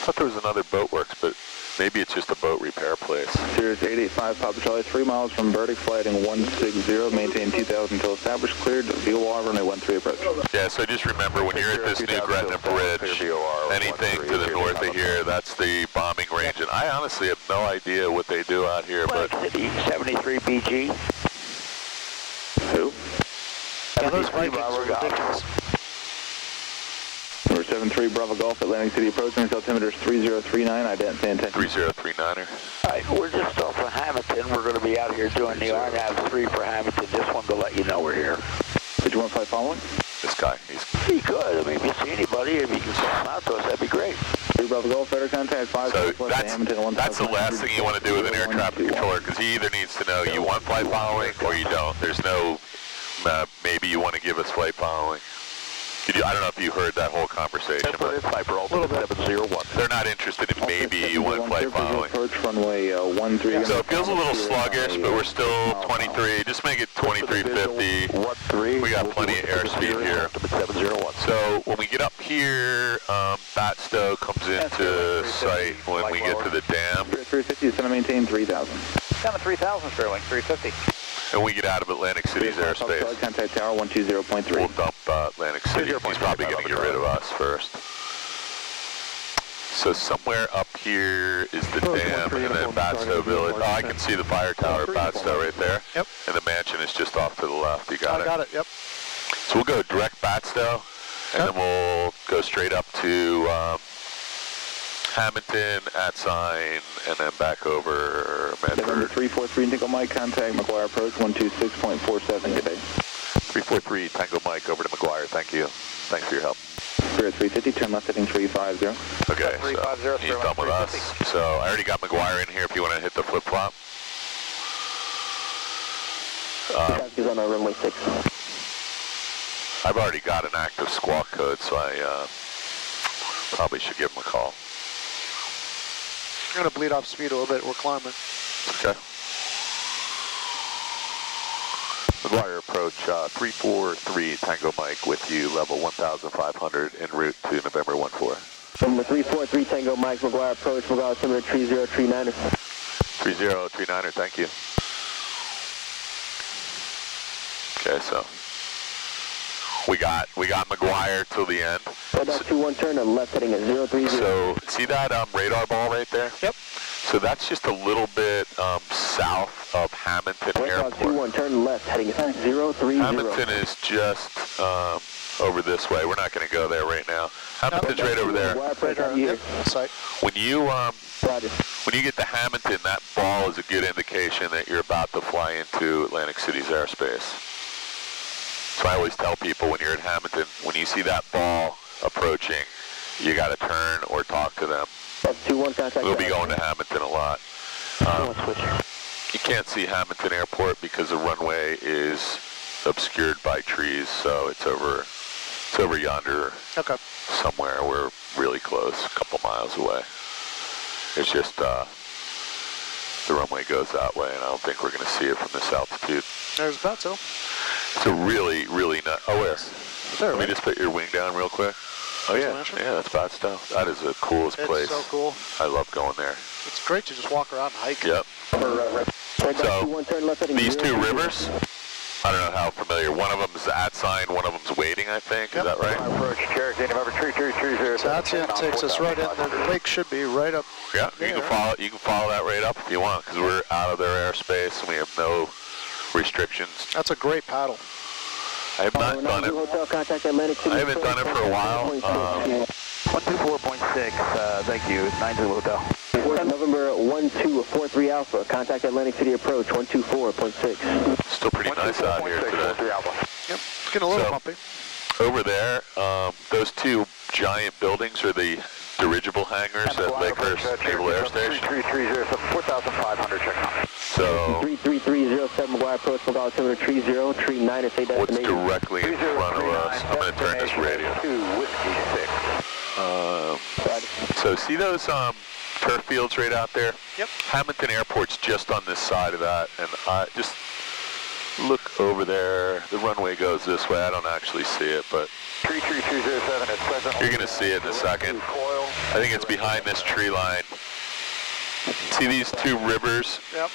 thought there was another boat works, but maybe it's just a boat repair place. Sirius 885, Papa Charlie, 3 miles from Burdick, flighting 160, maintain 2000 until established, cleared, VOR, runway 13 approach. Yeah, so just remember, when you're at this new Gretna Bridge, anything to the north of here, that's the bombing range, and I honestly have no idea what they do out here, but... 73 BG. Who? Yeah, those Vikings are ridiculous. Number 73 Bravo Golf, Atlantic City approaching, altimeter is 3039, ident, pay attention. 3039er. All right, we're just off of Hamilton. We're going to be out here doing the RNAV 3 for Hamilton. Just wanted to let you know we're here. Did you want to fly following? This guy, he's... He could. I mean, if you see anybody, if you can send them out to us, that'd be great. 3 Bravo Golf, better contact 5. So that's the last thing you want to do with an air traffic controller, because he either needs to know you want flight following or you don't. There's no, maybe you want to give us flight following. I don't know if you heard that whole conversation, but they're not interested in maybe you want flight following. Runway 13. So it feels a little sluggish, but we're still 23. Just make it 2350. We got plenty of airspeed here. So when we get up here, Batstow comes into sight when we get to the dam. 350 is going to maintain 3000. Down to 3000, Sterling, 350. And we get out of Atlantic City's airspace. Contact tower 120.3. We'll dump Atlantic City. He's probably going to get rid of us first. So somewhere up here is the dam and then Batstow Village. Oh, I can see the fire tower at Batstow right there. Yep. And the mansion is just off to the left. You got it? I got it, yep. So we'll go direct Batstow, and then we'll go straight up to Hamilton, at sign, and then back over Medford. Number 343 Tango Mike, contact McGuire approach 126.47. Good day. 343 Tango Mike over to McGuire. Thank you. Thanks for your help. Spirit 350, turn left heading 350. Okay, so he's done with us. So I already got McGuire in here if you want to hit the flip-flop. He's on our runway 6. I've already got an active squawk code, so I probably should give him a call. I'm going to bleed off speed a little bit. We're climbing. Okay. McGuire approach 343 Tango Mike with you, level 1,500 en route to November 14. Number 343 Tango Mike, McGuire approach, McGuire altimeter 3039er. 3039er, thank you. Okay, so we got McGuire till the end. Hold out 21 turn and left heading at 030. So see that radar ball right there? Yep. So that's just a little bit south of Hamilton Airport. 21 turn left heading at 030. Hamilton is just over this way. We're not going to go there right now. Hamilton's right over there. Yep. Site. When you get to Hamilton, that ball is a good indication that you're about to fly into Atlantic City's airspace. So I always tell people when you're at Hamilton, when you see that ball approaching, you got to turn or talk to them. We'll be going to Hamilton a lot. You can't see Hamilton Airport because the runway is obscured by trees, so it's over yonder somewhere. We're really close, a couple miles away. It's just the runway goes that way, and I don't think we're going to see it from this altitude. There's Batstow. It's a really, really nice... Oh, where? There, Let me just put your wing down real quick. Oh, yeah. Yeah, that's Batstow. That is the coolest place. It's so cool. I love going there. It's great to just walk around and hike. Yep. So, these two rivers, I don't know how familiar. One of them is at sign, one of them's waiting, I think. Is that right? So that's it. Takes us right in. The lake should be right up. Yeah, you can follow that right up if you want, because we're out of their airspace and we have no restrictions. That's a great paddle. I have not done it. I haven't done it for a while. 124.6, thank you, 90 Hotel. November 1243 Alpha, contact Atlantic City approach, 124.6. Still pretty nice out here today. Yep, getting a little bumpy. Over there, those two giant buildings are the dirigible hangars at Lakehurst Naval Air Station. 4,500, check out. So, 33307 McGuire approach, McGuire altimeter 3039, SA destination. what's directly in front of us? I'm going to turn this radio. So see those turf fields right out there? Yep. Hamilton Airport's just on this side of that, and just look over there. The runway goes this way. I don't actually see it, but 33307 at present. you're going to see it in a second. I think it's behind this tree line. See these two rivers? Yep.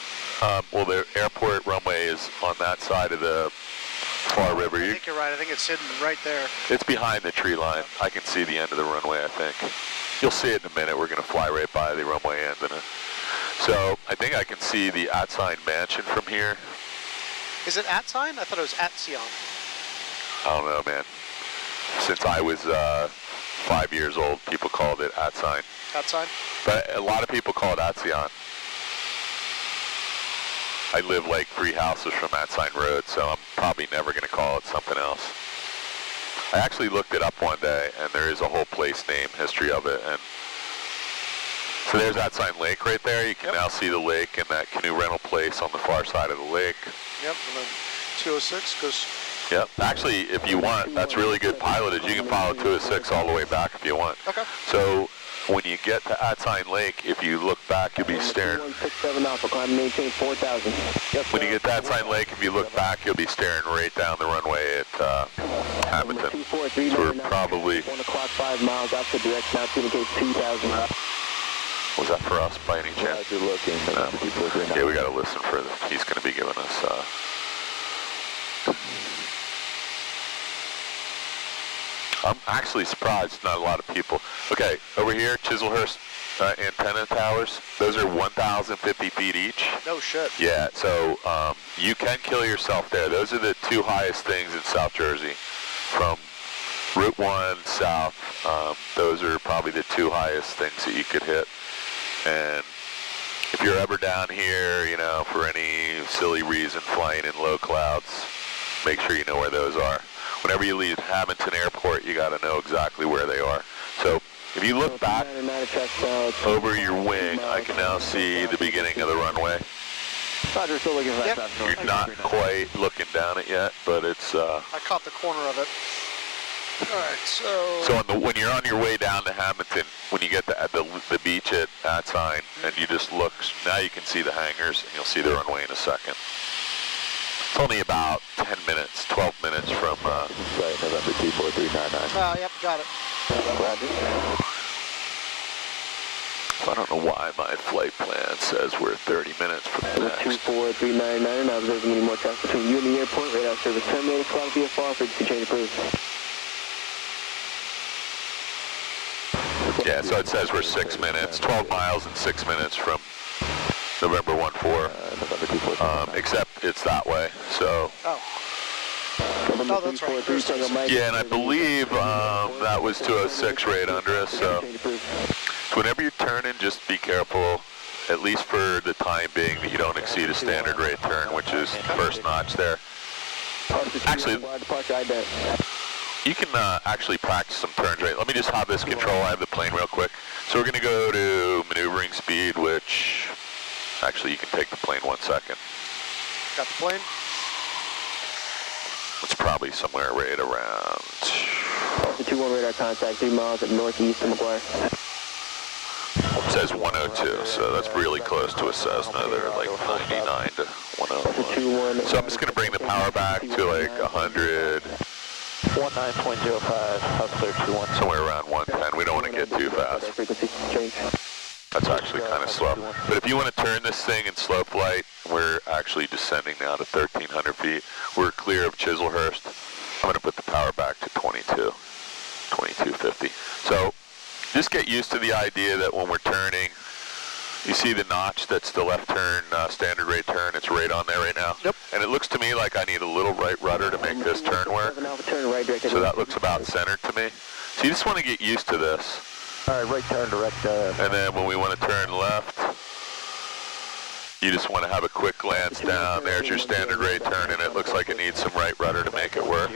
Well, the airport runway is on that side of the far river. I think you're right. I think it's hidden right there. It's behind the tree line. I can see the end of the runway, I think. You'll see it in a minute. We're going to fly right by the runway end. So I think I can see the at-sign mansion from here. Is it at sign? I thought it was at Sion. I don't know, man. Since I was 5 years old, people called it at sign. At sign? But a lot of people call it at Sion. I live like 3 houses from at sign road, so I'm probably never going to call it something else. I actually looked it up one day, and there is a whole place name history of it. And so there's at sign lake right there. You can now see the lake and that canoe rental place on the far side of the lake. Yep, and then 206 goes... Yep. Actually, if you want, that's really good pilotage. You can follow 206 all the way back if you want. Okay. So when you get to at sign lake, if you look back, you'll be staring. 167 Alpha, climb maintain 4,000. When you get to at sign lake, if you look back, you'll be staring right down the runway at Hamilton. So we're probably... 1 o'clock, 5 miles, Alpha direct, now indicates 2,000. Was that for us by any chance? As you're looking, Okay, we got to listen for this. He's going to be giving us... I'm actually surprised not a lot of people. Okay, over here, Chislehurst antenna towers. Those are 1,050 feet each. No shit. Yeah, so you can kill yourself there. Those are the 2 highest things in South Jersey. From Route 1 south, those are probably the 2 highest things that you could hit. And if you're ever down here, you know, for any silly reason flying in low clouds, make sure you know where those are. Whenever you leave Hamilton Airport, you got to know exactly where they are. So if you look back over your wing, I can now see the beginning of the runway. Roger, still looking for that. You're not quite looking down it yet, but it's... I caught the corner of it. All right, so... So when you're on your way down to Hamilton, when you get to the beach at sign, and you just look, now you can see the hangars, and you'll see the runway in a second. It's only about 10 minutes, 12 minutes from... Right, November 24399. Yep, got it. Roger. I don't know why my flight plan says we're 30 minutes from the next. 24399, now observing any more traffic between you and the airport. Radar service terminated, cloud VFR, frequency change approved. Yeah, so it says we're 6 minutes, 12 miles and 6 minutes from November 14. Except it's that way, so... Oh. No, that's right. Yeah, and I believe that was 206 right under us, so whenever you're turning, just be careful, at least for the time being, that you don't exceed a standard rate turn, which is the first notch there. Actually, you can actually practice some turns right. Let me just have this control. I have the plane real quick. So we're going to go to maneuvering speed, which actually you can take the plane 1 second. Got the plane? It's probably somewhere right around... The 21 radar contact, 3 miles at northeast of McGuire. It says 102, so that's really close to a Cessna. They're like 99 to 101. So I'm just going to bring the power back to like 100... 19.05, somewhere around 110. We don't want to get too fast. Frequency change. That's actually kind of slow. But if you want to turn this thing in slow flight, we're actually descending now to 1,300 feet. We're clear of Chislehurst. I'm going to put the power back to 2250. So just get used to the idea that when we're turning, you see the notch that's the left turn, standard rate turn. It's right on there right now. Yep. And it looks to me like I need a little right rudder to make this turn work. So that looks about centered to me. So you just want to get used to this. All right, right turn direct. And then when we want to turn left, you just want to have a quick glance down. There's your standard rate turn, and it looks like it needs some right rudder to make it work.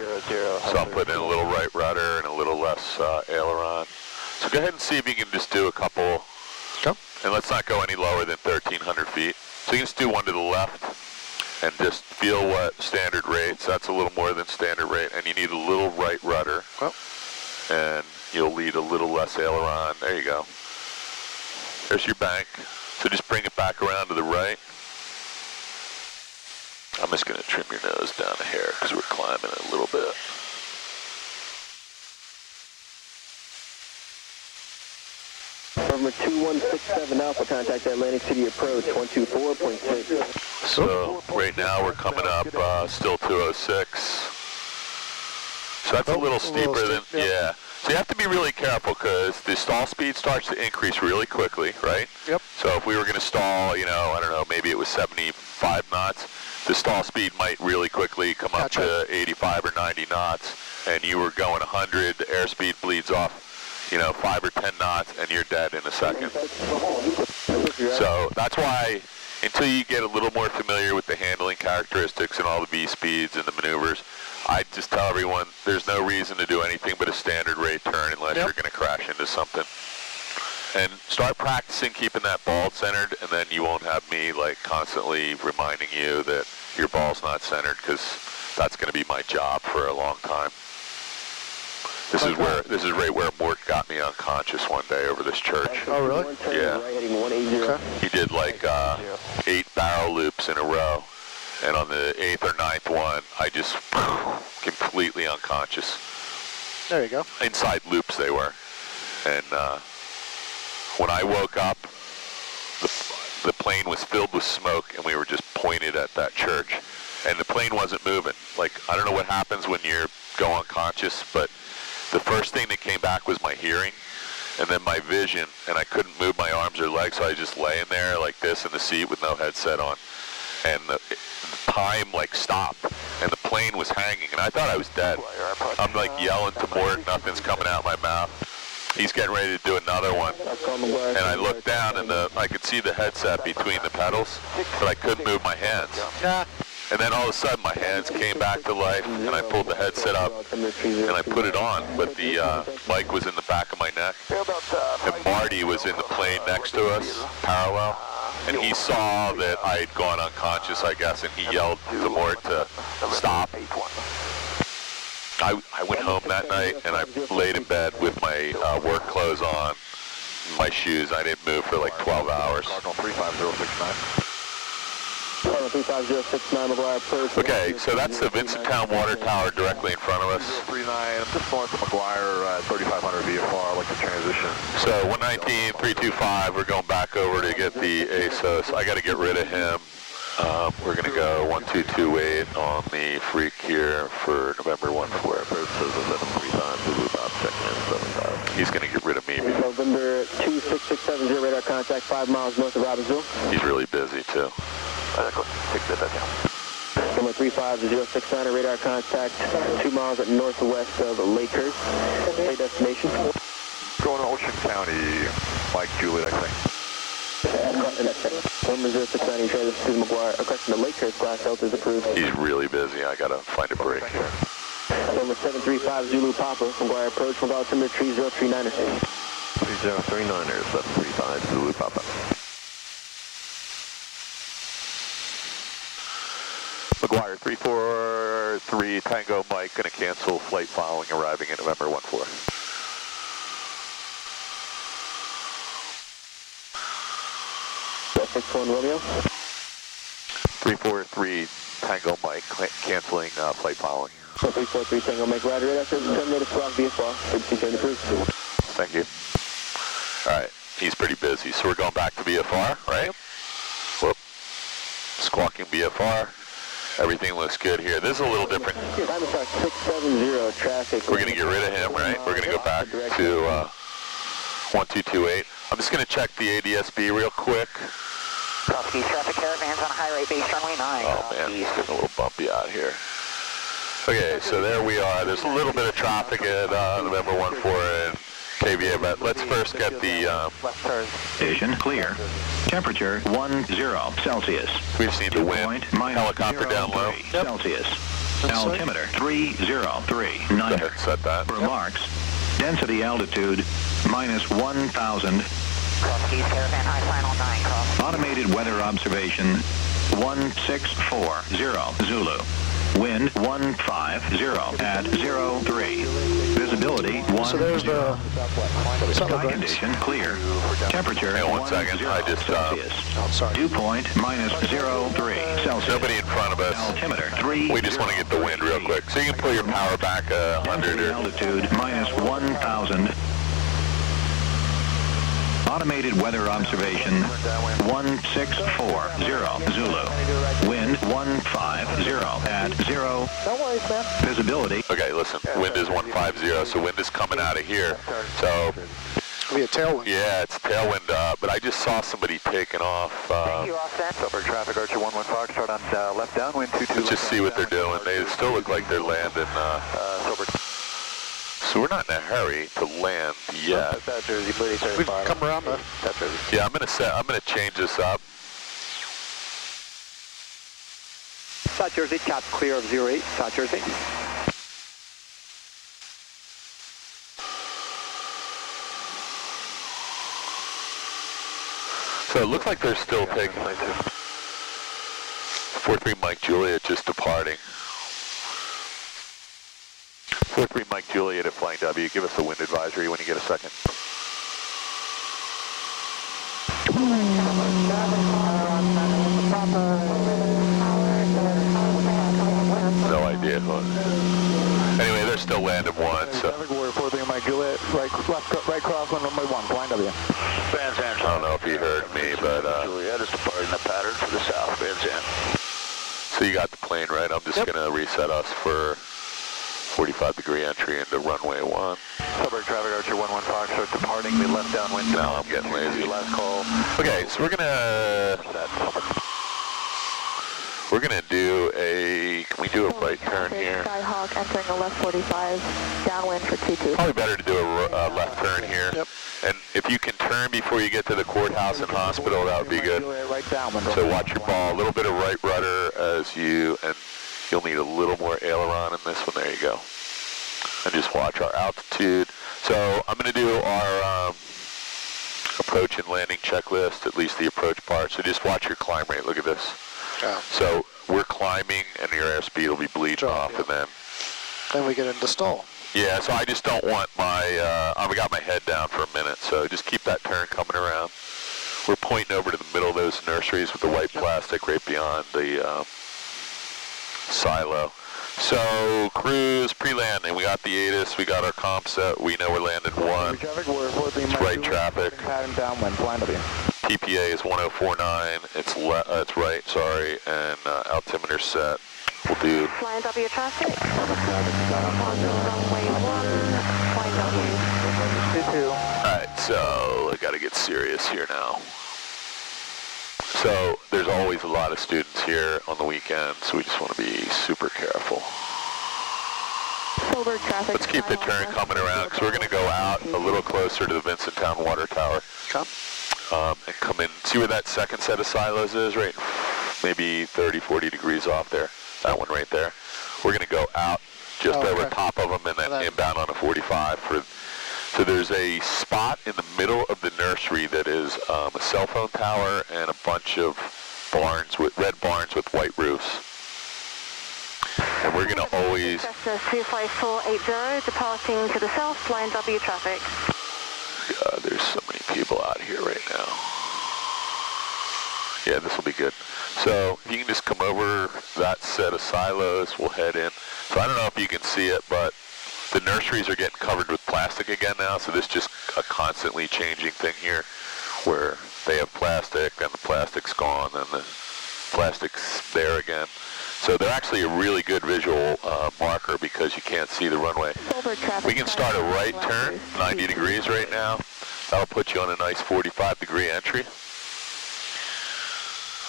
So I'll put in a little right rudder and a little less aileron. So go ahead and see if you can just do a couple. And let's not go any lower than 1,300 feet. So you can just do one to the left and just feel what standard rates. That's a little more than standard rate. And you need a little right rudder. And you'll lead a little less aileron. There you go. There's your bank. So just bring it back around to the right. I'm just going to trim your nose down a hair because we're climbing a little bit. November 2167 Alpha, contact Atlantic City approach 124.6. So right now we're coming up still 206. So that's a little steeper than, yeah. So you have to be really careful because the stall speed starts to increase really quickly, right? Yep. So if we were going to stall, you know, I don't know, maybe it was 75 knots, the stall speed might really quickly come up to 85 or 90 knots, and you were going 100, the airspeed bleeds off, you know, 5 or 10 knots, and you're dead in a second. So that's why, until you get a little more familiar with the handling characteristics and all the V-speeds and the maneuvers, I just tell everyone there's no reason to do anything but a standard rate turn unless you're going to crash into something. And start practicing keeping that ball centered, and then you won't have me like constantly reminding you that your ball's not centered, because that's going to be my job for a long time. This is right where Mort got me unconscious one day over this church. Oh, really? Yeah. Okay. He did like 8 barrel loops in a row. And on the 8th or 9th one, I just completely unconscious. There you go. Inside loops they were. And when I woke up, the plane was filled with smoke, and we were just pointed at that church. And the plane wasn't moving. Like, I don't know what happens when you go unconscious, but the first thing that came back was my hearing, and then my vision, and I couldn't move my arms or legs, so I was just laying there like this in the seat with no headset on. And the time like stopped, and the plane was hanging, and I thought I was dead. I'm like yelling to Mort, nothing's coming out of my mouth. He's getting ready to do another one, and I looked down, and I could see the headset between the pedals, but I couldn't move my hands. And then all of a sudden my hands came back to life, and I pulled the headset up and I put it on, but the mic was in the back of my neck. And Marty was in the plane next to us, parallel, and he saw that I had gone unconscious, I guess, and he yelled to Mort to stop. I went home that night, and I laid in bed with my work clothes on, my shoes. I didn't move for like 12 hours. Okay, so that's the Vincenttown Water Tower directly in front of us. 039, just north of McGuire, 3500 VFR, like the transition. So 119, 325, we're going back over to get the ASOS. I got to get rid of him. We're going to go 1228 on the freak here for November 14. He's going to get rid of me. November 26670, radar contact 5 miles north of Robbinsville. He's really busy too. Number 35069, radar contact 2 miles northwest of Lakehurst. Hey, destination. Going to Ocean County, Mike Juliet, I think. Number 069, this is McGuire. A question to Lakehurst, class Delta is approved. He's really busy. I got to find a break here. Number 735 Zulu Papa, McGuire approach, from altimeter 3039ers. 3039ers, 735 Zulu Papa. McGuire 343 Tango Mike, going to cancel flight following arriving at November 14. That's 61 Romeo. 343 Tango Mike, canceling flight following. 343 Tango Mike, radar radar says terminated squawk VFR, 13 approved. Thank you. All right, he's pretty busy, so we're going back to VFR, right? Yep. Whoop. Squawking VFR. Everything looks good here. This is a little different. 670 traffic. We're going to get rid of him, right? We're going to go back to 1228. I'm just going to check the ADS-B real quick. East traffic caravans on high rate base runway 9. Oh man, it's getting a little bumpy out here. Okay, so there we are. There's a little bit of traffic at November 14 and KVA, but let's first get the... Station clear. Temperature 10 Celsius. We just need the wind. Helicopter down low. Celsius. Altimeter 303. Go ahead and set that. Remarks. Density altitude minus 1,000. East caravan high final 9, cross. Automated weather observation 1640 Zulu. Wind 150 at 03. Visibility 10. So there's the Sky condition clear. Temperature Hang on 1 second. I just Celsius. Dew point minus 03 Celsius. Nobody in front of us. Altimeter 3. We just want to get the wind real quick. So you can pull your power back 100 or... Altitude minus 1,000. Automated weather observation 1640 Zulu. Wind 150 at 0. No worries, man. Visibility. Okay, listen, wind is 150, so wind is coming out of here. So, It'll be a tailwind. yeah, it's tailwind, but I just saw somebody taking off. Silver traffic, Archer 11 Foxtrot on left downwind 22. Let's just see what they're doing. They still look like they're landing. Silver. So we're not in a hurry to land yet. We've come around the... Yeah, I'm gonna change this up. South Jersey, cap clear of 08, South Jersey. So it looks like they're still taking 43 Mike Juliet just departing. 43 Mike Juliet at Flying W. Give us a wind advisory when you get a second. No idea. Anyway, they're still landing one, so. We're 43 Mike Juliet, right crosswind runway 1, Flying W. I don't know if you heard me, but Juliet is departing the pattern to the south, so you got the plane right. I'm just gonna reset us for 45-degree entry into runway 1. Suburban traffic, Archer 11 Foxtrot departing the left downwind. No, I'm getting lazy. Last call. Okay, so we're gonna do a, can we do a right turn here? Skyhawk entering a left 45, downwind for 22. Probably better to do a left turn here. Yep. And if you can turn before you get to the courthouse and hospital, that would be good. Right downwind. So watch your ball, a little bit of right rudder as you, and you'll need a little more aileron in this one. There you go. And just watch our altitude. So I'm going to do our approach and landing checklist, at least the approach part. So just watch your climb rate. Look at this. Yeah. So we're climbing, and your airspeed will be bleeding off, and Then we get into stall. yeah, so I just don't want my, I got my head down for a minute, so just keep that turn coming around. We're pointing over to the middle of those nurseries with the white plastic right beyond the silo. So cruise, pre-landing, we got the ATIS, we got our comp set, we know we're landing 1. It's right traffic. Pattern downwind, Flying W. TPA is 1049, it's right, sorry, and altimeter set. We'll do Flying W traffic. Runway 1, Flying W. 22. Alright, so I gotta get serious here now. So there's always a lot of students here on the weekend, so we just want to be super careful. Silver traffic. Let's keep the turn coming around because we're going to go out a little closer to the Vincenttown Water Tower. Come. And come in. See where that second set of silos is, right? Maybe 30, 40 degrees off there. That one right there. We're going to go out just over top of them and then inbound on a 45 for. So there's a spot in the middle of the nursery that is a cell phone tower and a bunch of barns with red barns with white roofs. And we're going to always... 25480, departing to the south, Flying W traffic. there's so many people out here right now. Yeah, this will be good. So if you can just come over that set of silos, we'll head in. So I don't know if you can see it, but the nurseries are getting covered with plastic again now, so this is just a constantly changing thing here where they have plastic, then the plastic's gone, then the plastic's there again. So they're actually a really good visual marker because you can't see the runway. We can start a right turn, 90 degrees right now. That'll put you on a nice 45-degree entry.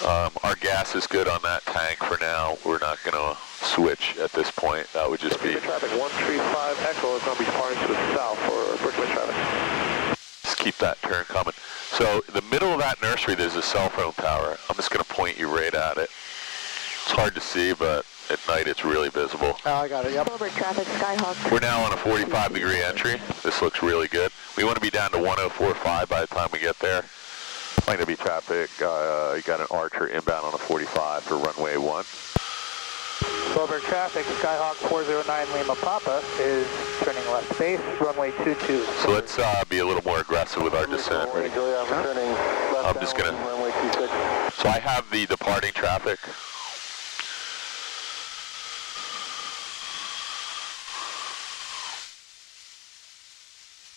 Our gas is good on that tank for now. We're not going to switch at this point. That would just be... Traffic 135 Echo is going to be departing to the south for Brooklyn traffic. Just keep that turn coming. So the middle of that nursery, there's a cell phone tower. I'm just going to point you right at it. It's hard to see, but at night it's really visible. Oh, I got it, yep. Traffic, Skyhawk. We're now on a 45-degree entry. This looks really good. We want to be down to 1045 by the time we get there. Going to be traffic. You got an Archer inbound on a 45 for runway 1. Silver traffic, Skyhawk 409 Lima Papa is turning left base, runway 22. So let's be a little more aggressive with our descent. Ready? I'm just going to... So I have the departing traffic.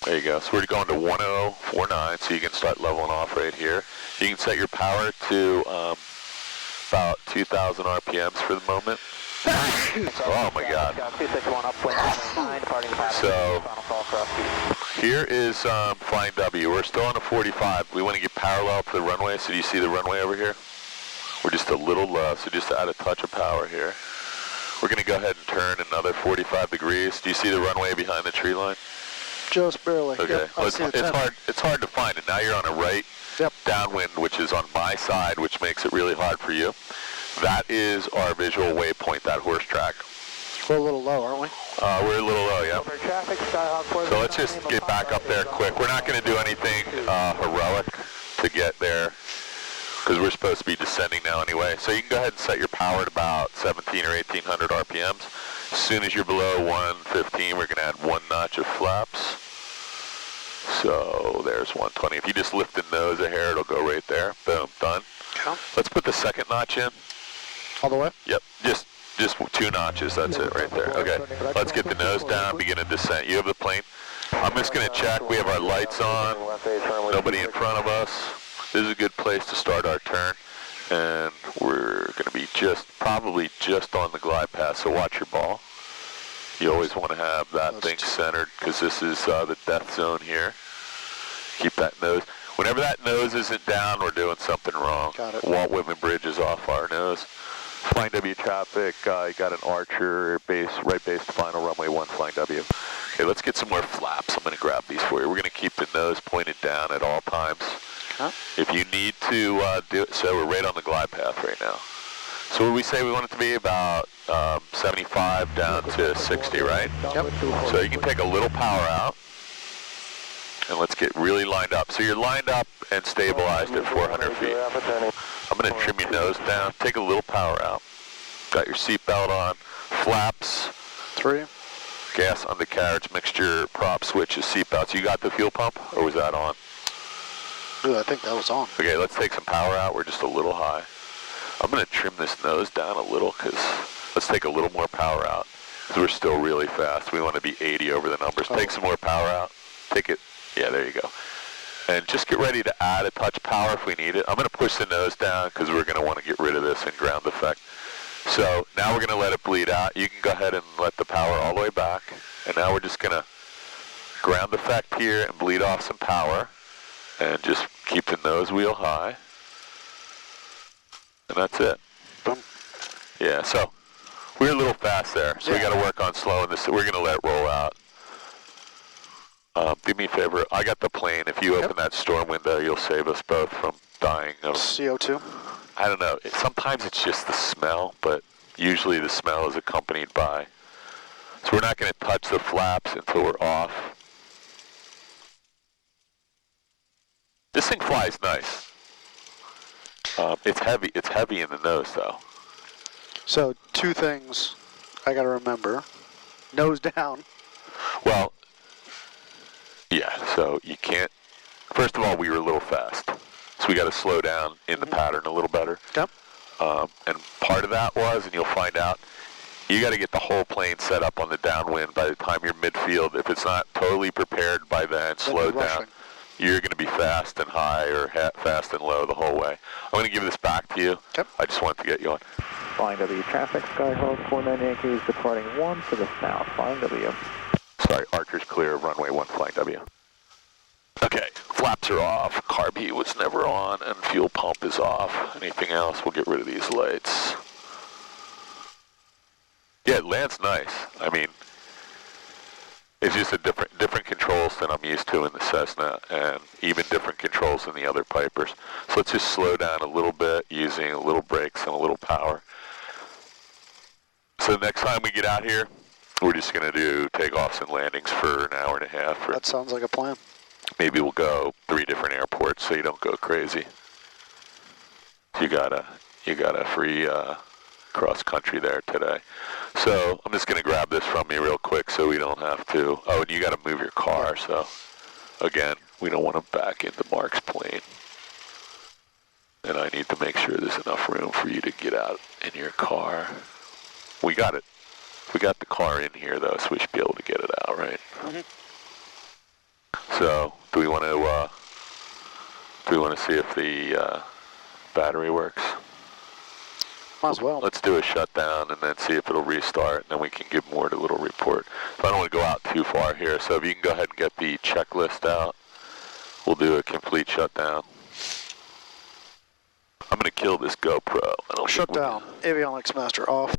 There you go. So we're going to 1049, so you can start leveling off right here. You can set your power to about 2,000 RPMs for the moment. Oh my God. So here is Flying W. We're still on a 45. We want to get parallel to the runway. So do you see the runway over here? We're just a little low, so just add a touch of power here. We're going to go ahead and turn another 45 degrees. Do you see the runway behind the tree line? Just barely. Okay. Yep, Well, it's hard to find it. Now you're on a right downwind, which is on my side, which makes it really hard for you. That is our visual waypoint, that horse track. We're a little low, aren't we? We're a little low, yeah. So let's just get back up there quick. We're not going to do anything heroic to get there, because we're supposed to be descending now anyway. So you can go ahead and set your power at about 17 or 1800 RPMs. As soon as you're below 115, we're going to add one notch of flaps. So there's 120. If you just lift the nose a hair, it'll go right there. Boom, done. Okay. Let's put the second notch in. All the way? Yep, just 2 notches, that's it right there. Okay, let's get the nose down, begin a descent. You have the plane. I'm just going to check. We have our lights on, nobody in front of us. This is a good place to start our turn, and we're going to be probably just on the glide path, so watch your ball. You always want to have that thing centered, because this is the death zone here. Keep that nose. Whenever that nose isn't down, we're doing something wrong. Got it. Walt Whitman Bridge is off our nose. Flying W traffic, you got an Archer base, right base to final runway 1, Flying W. Okay, let's get some more flaps. I'm going to grab these for you. We're going to keep the nose pointed down at all times. Huh? If you need to do it, so we're right on the glide path right now. So what we say we want it to be about 75 down to 60, right? Yep. So you can take a little power out, and let's get really lined up. So you're lined up and stabilized at 400 feet. I'm going to trim your nose down, take a little power out. Got your seatbelt on, flaps, 3. gas undercarriage, mixture, prop switches, seatbelts. You got the fuel pump, or was that on? Ooh, I think that was on. Okay, let's take some power out. We're just a little high. I'm going to trim this nose down a little, because let's take a little more power out, because we're still really fast. We want to be 80 over the numbers. Take some more power out. Take it. Yeah, there you go. And just get ready to add a touch of power if we need it. I'm going to push the nose down, because we're going to want to get rid of this in ground effect. So now we're going to let it bleed out. You can go ahead and let the power all the way back. And now we're just going to ground effect here and bleed off some power. And just keep the nose wheel high. And that's it. Boom. Yeah, so we're a little fast there. So we got to work on slowing this. We're going to let it roll out. Do me a favor. I got the plane. If you open that storm window, you'll save us both from dying of CO2? I don't know. Sometimes it's just the smell, but usually the smell is accompanied by. So we're not going to touch the flaps until we're off. This thing flies nice. It's heavy. It's heavy in the nose, though. So 2 things I got to remember. Nose down. Well, yeah, so you can't. First of all, we were a little fast. So we got to slow down in the pattern a little better. Yep. And part of that was, and you'll find out, you got to get the whole plane set up on the downwind by the time you're midfield. If it's not totally prepared by then, slowed down, you're going to be fast and high or fast and low the whole way. I'm going to give this back to you. Yep. I just wanted to get you on. Flying W traffic, Skyhawk 49 Yankees departing 1 to the south. Flying W. Sorry, Archer's clear, runway 1, Flying W. Okay, flaps are off, carb heat was never on, and fuel pump is off. Anything else, we'll get rid of these lights. Yeah, it lands nice. I mean, it's just a different controls than I'm used to in the Cessna, and even different controls than the other Pipers. So let's just slow down a little bit using a little brakes and a little power. So next time we get out here, we're just going to do takeoffs and landings for an hour and a half. That sounds like a plan. Maybe we'll go 3 different airports so you don't go crazy. You got a free cross country there today. So I'm just going to grab this from you real quick so we don't have to. Oh, and you got to move your car. So again, we don't want to back into Mark's plane. And I need to make sure there's enough room for you to get out in your car. We got it. We got the car in here though, so we should be able to get it out, right? Mm-hmm. So, do we want to see if the battery works? Might as well. Let's do a shutdown and then see if it'll restart, and then we can give Mort a little report. So I don't want to go out too far here, so if you can go ahead and get the checklist out, we'll do a complete shutdown. I'm going to kill this GoPro. Shut down. Avionics master off.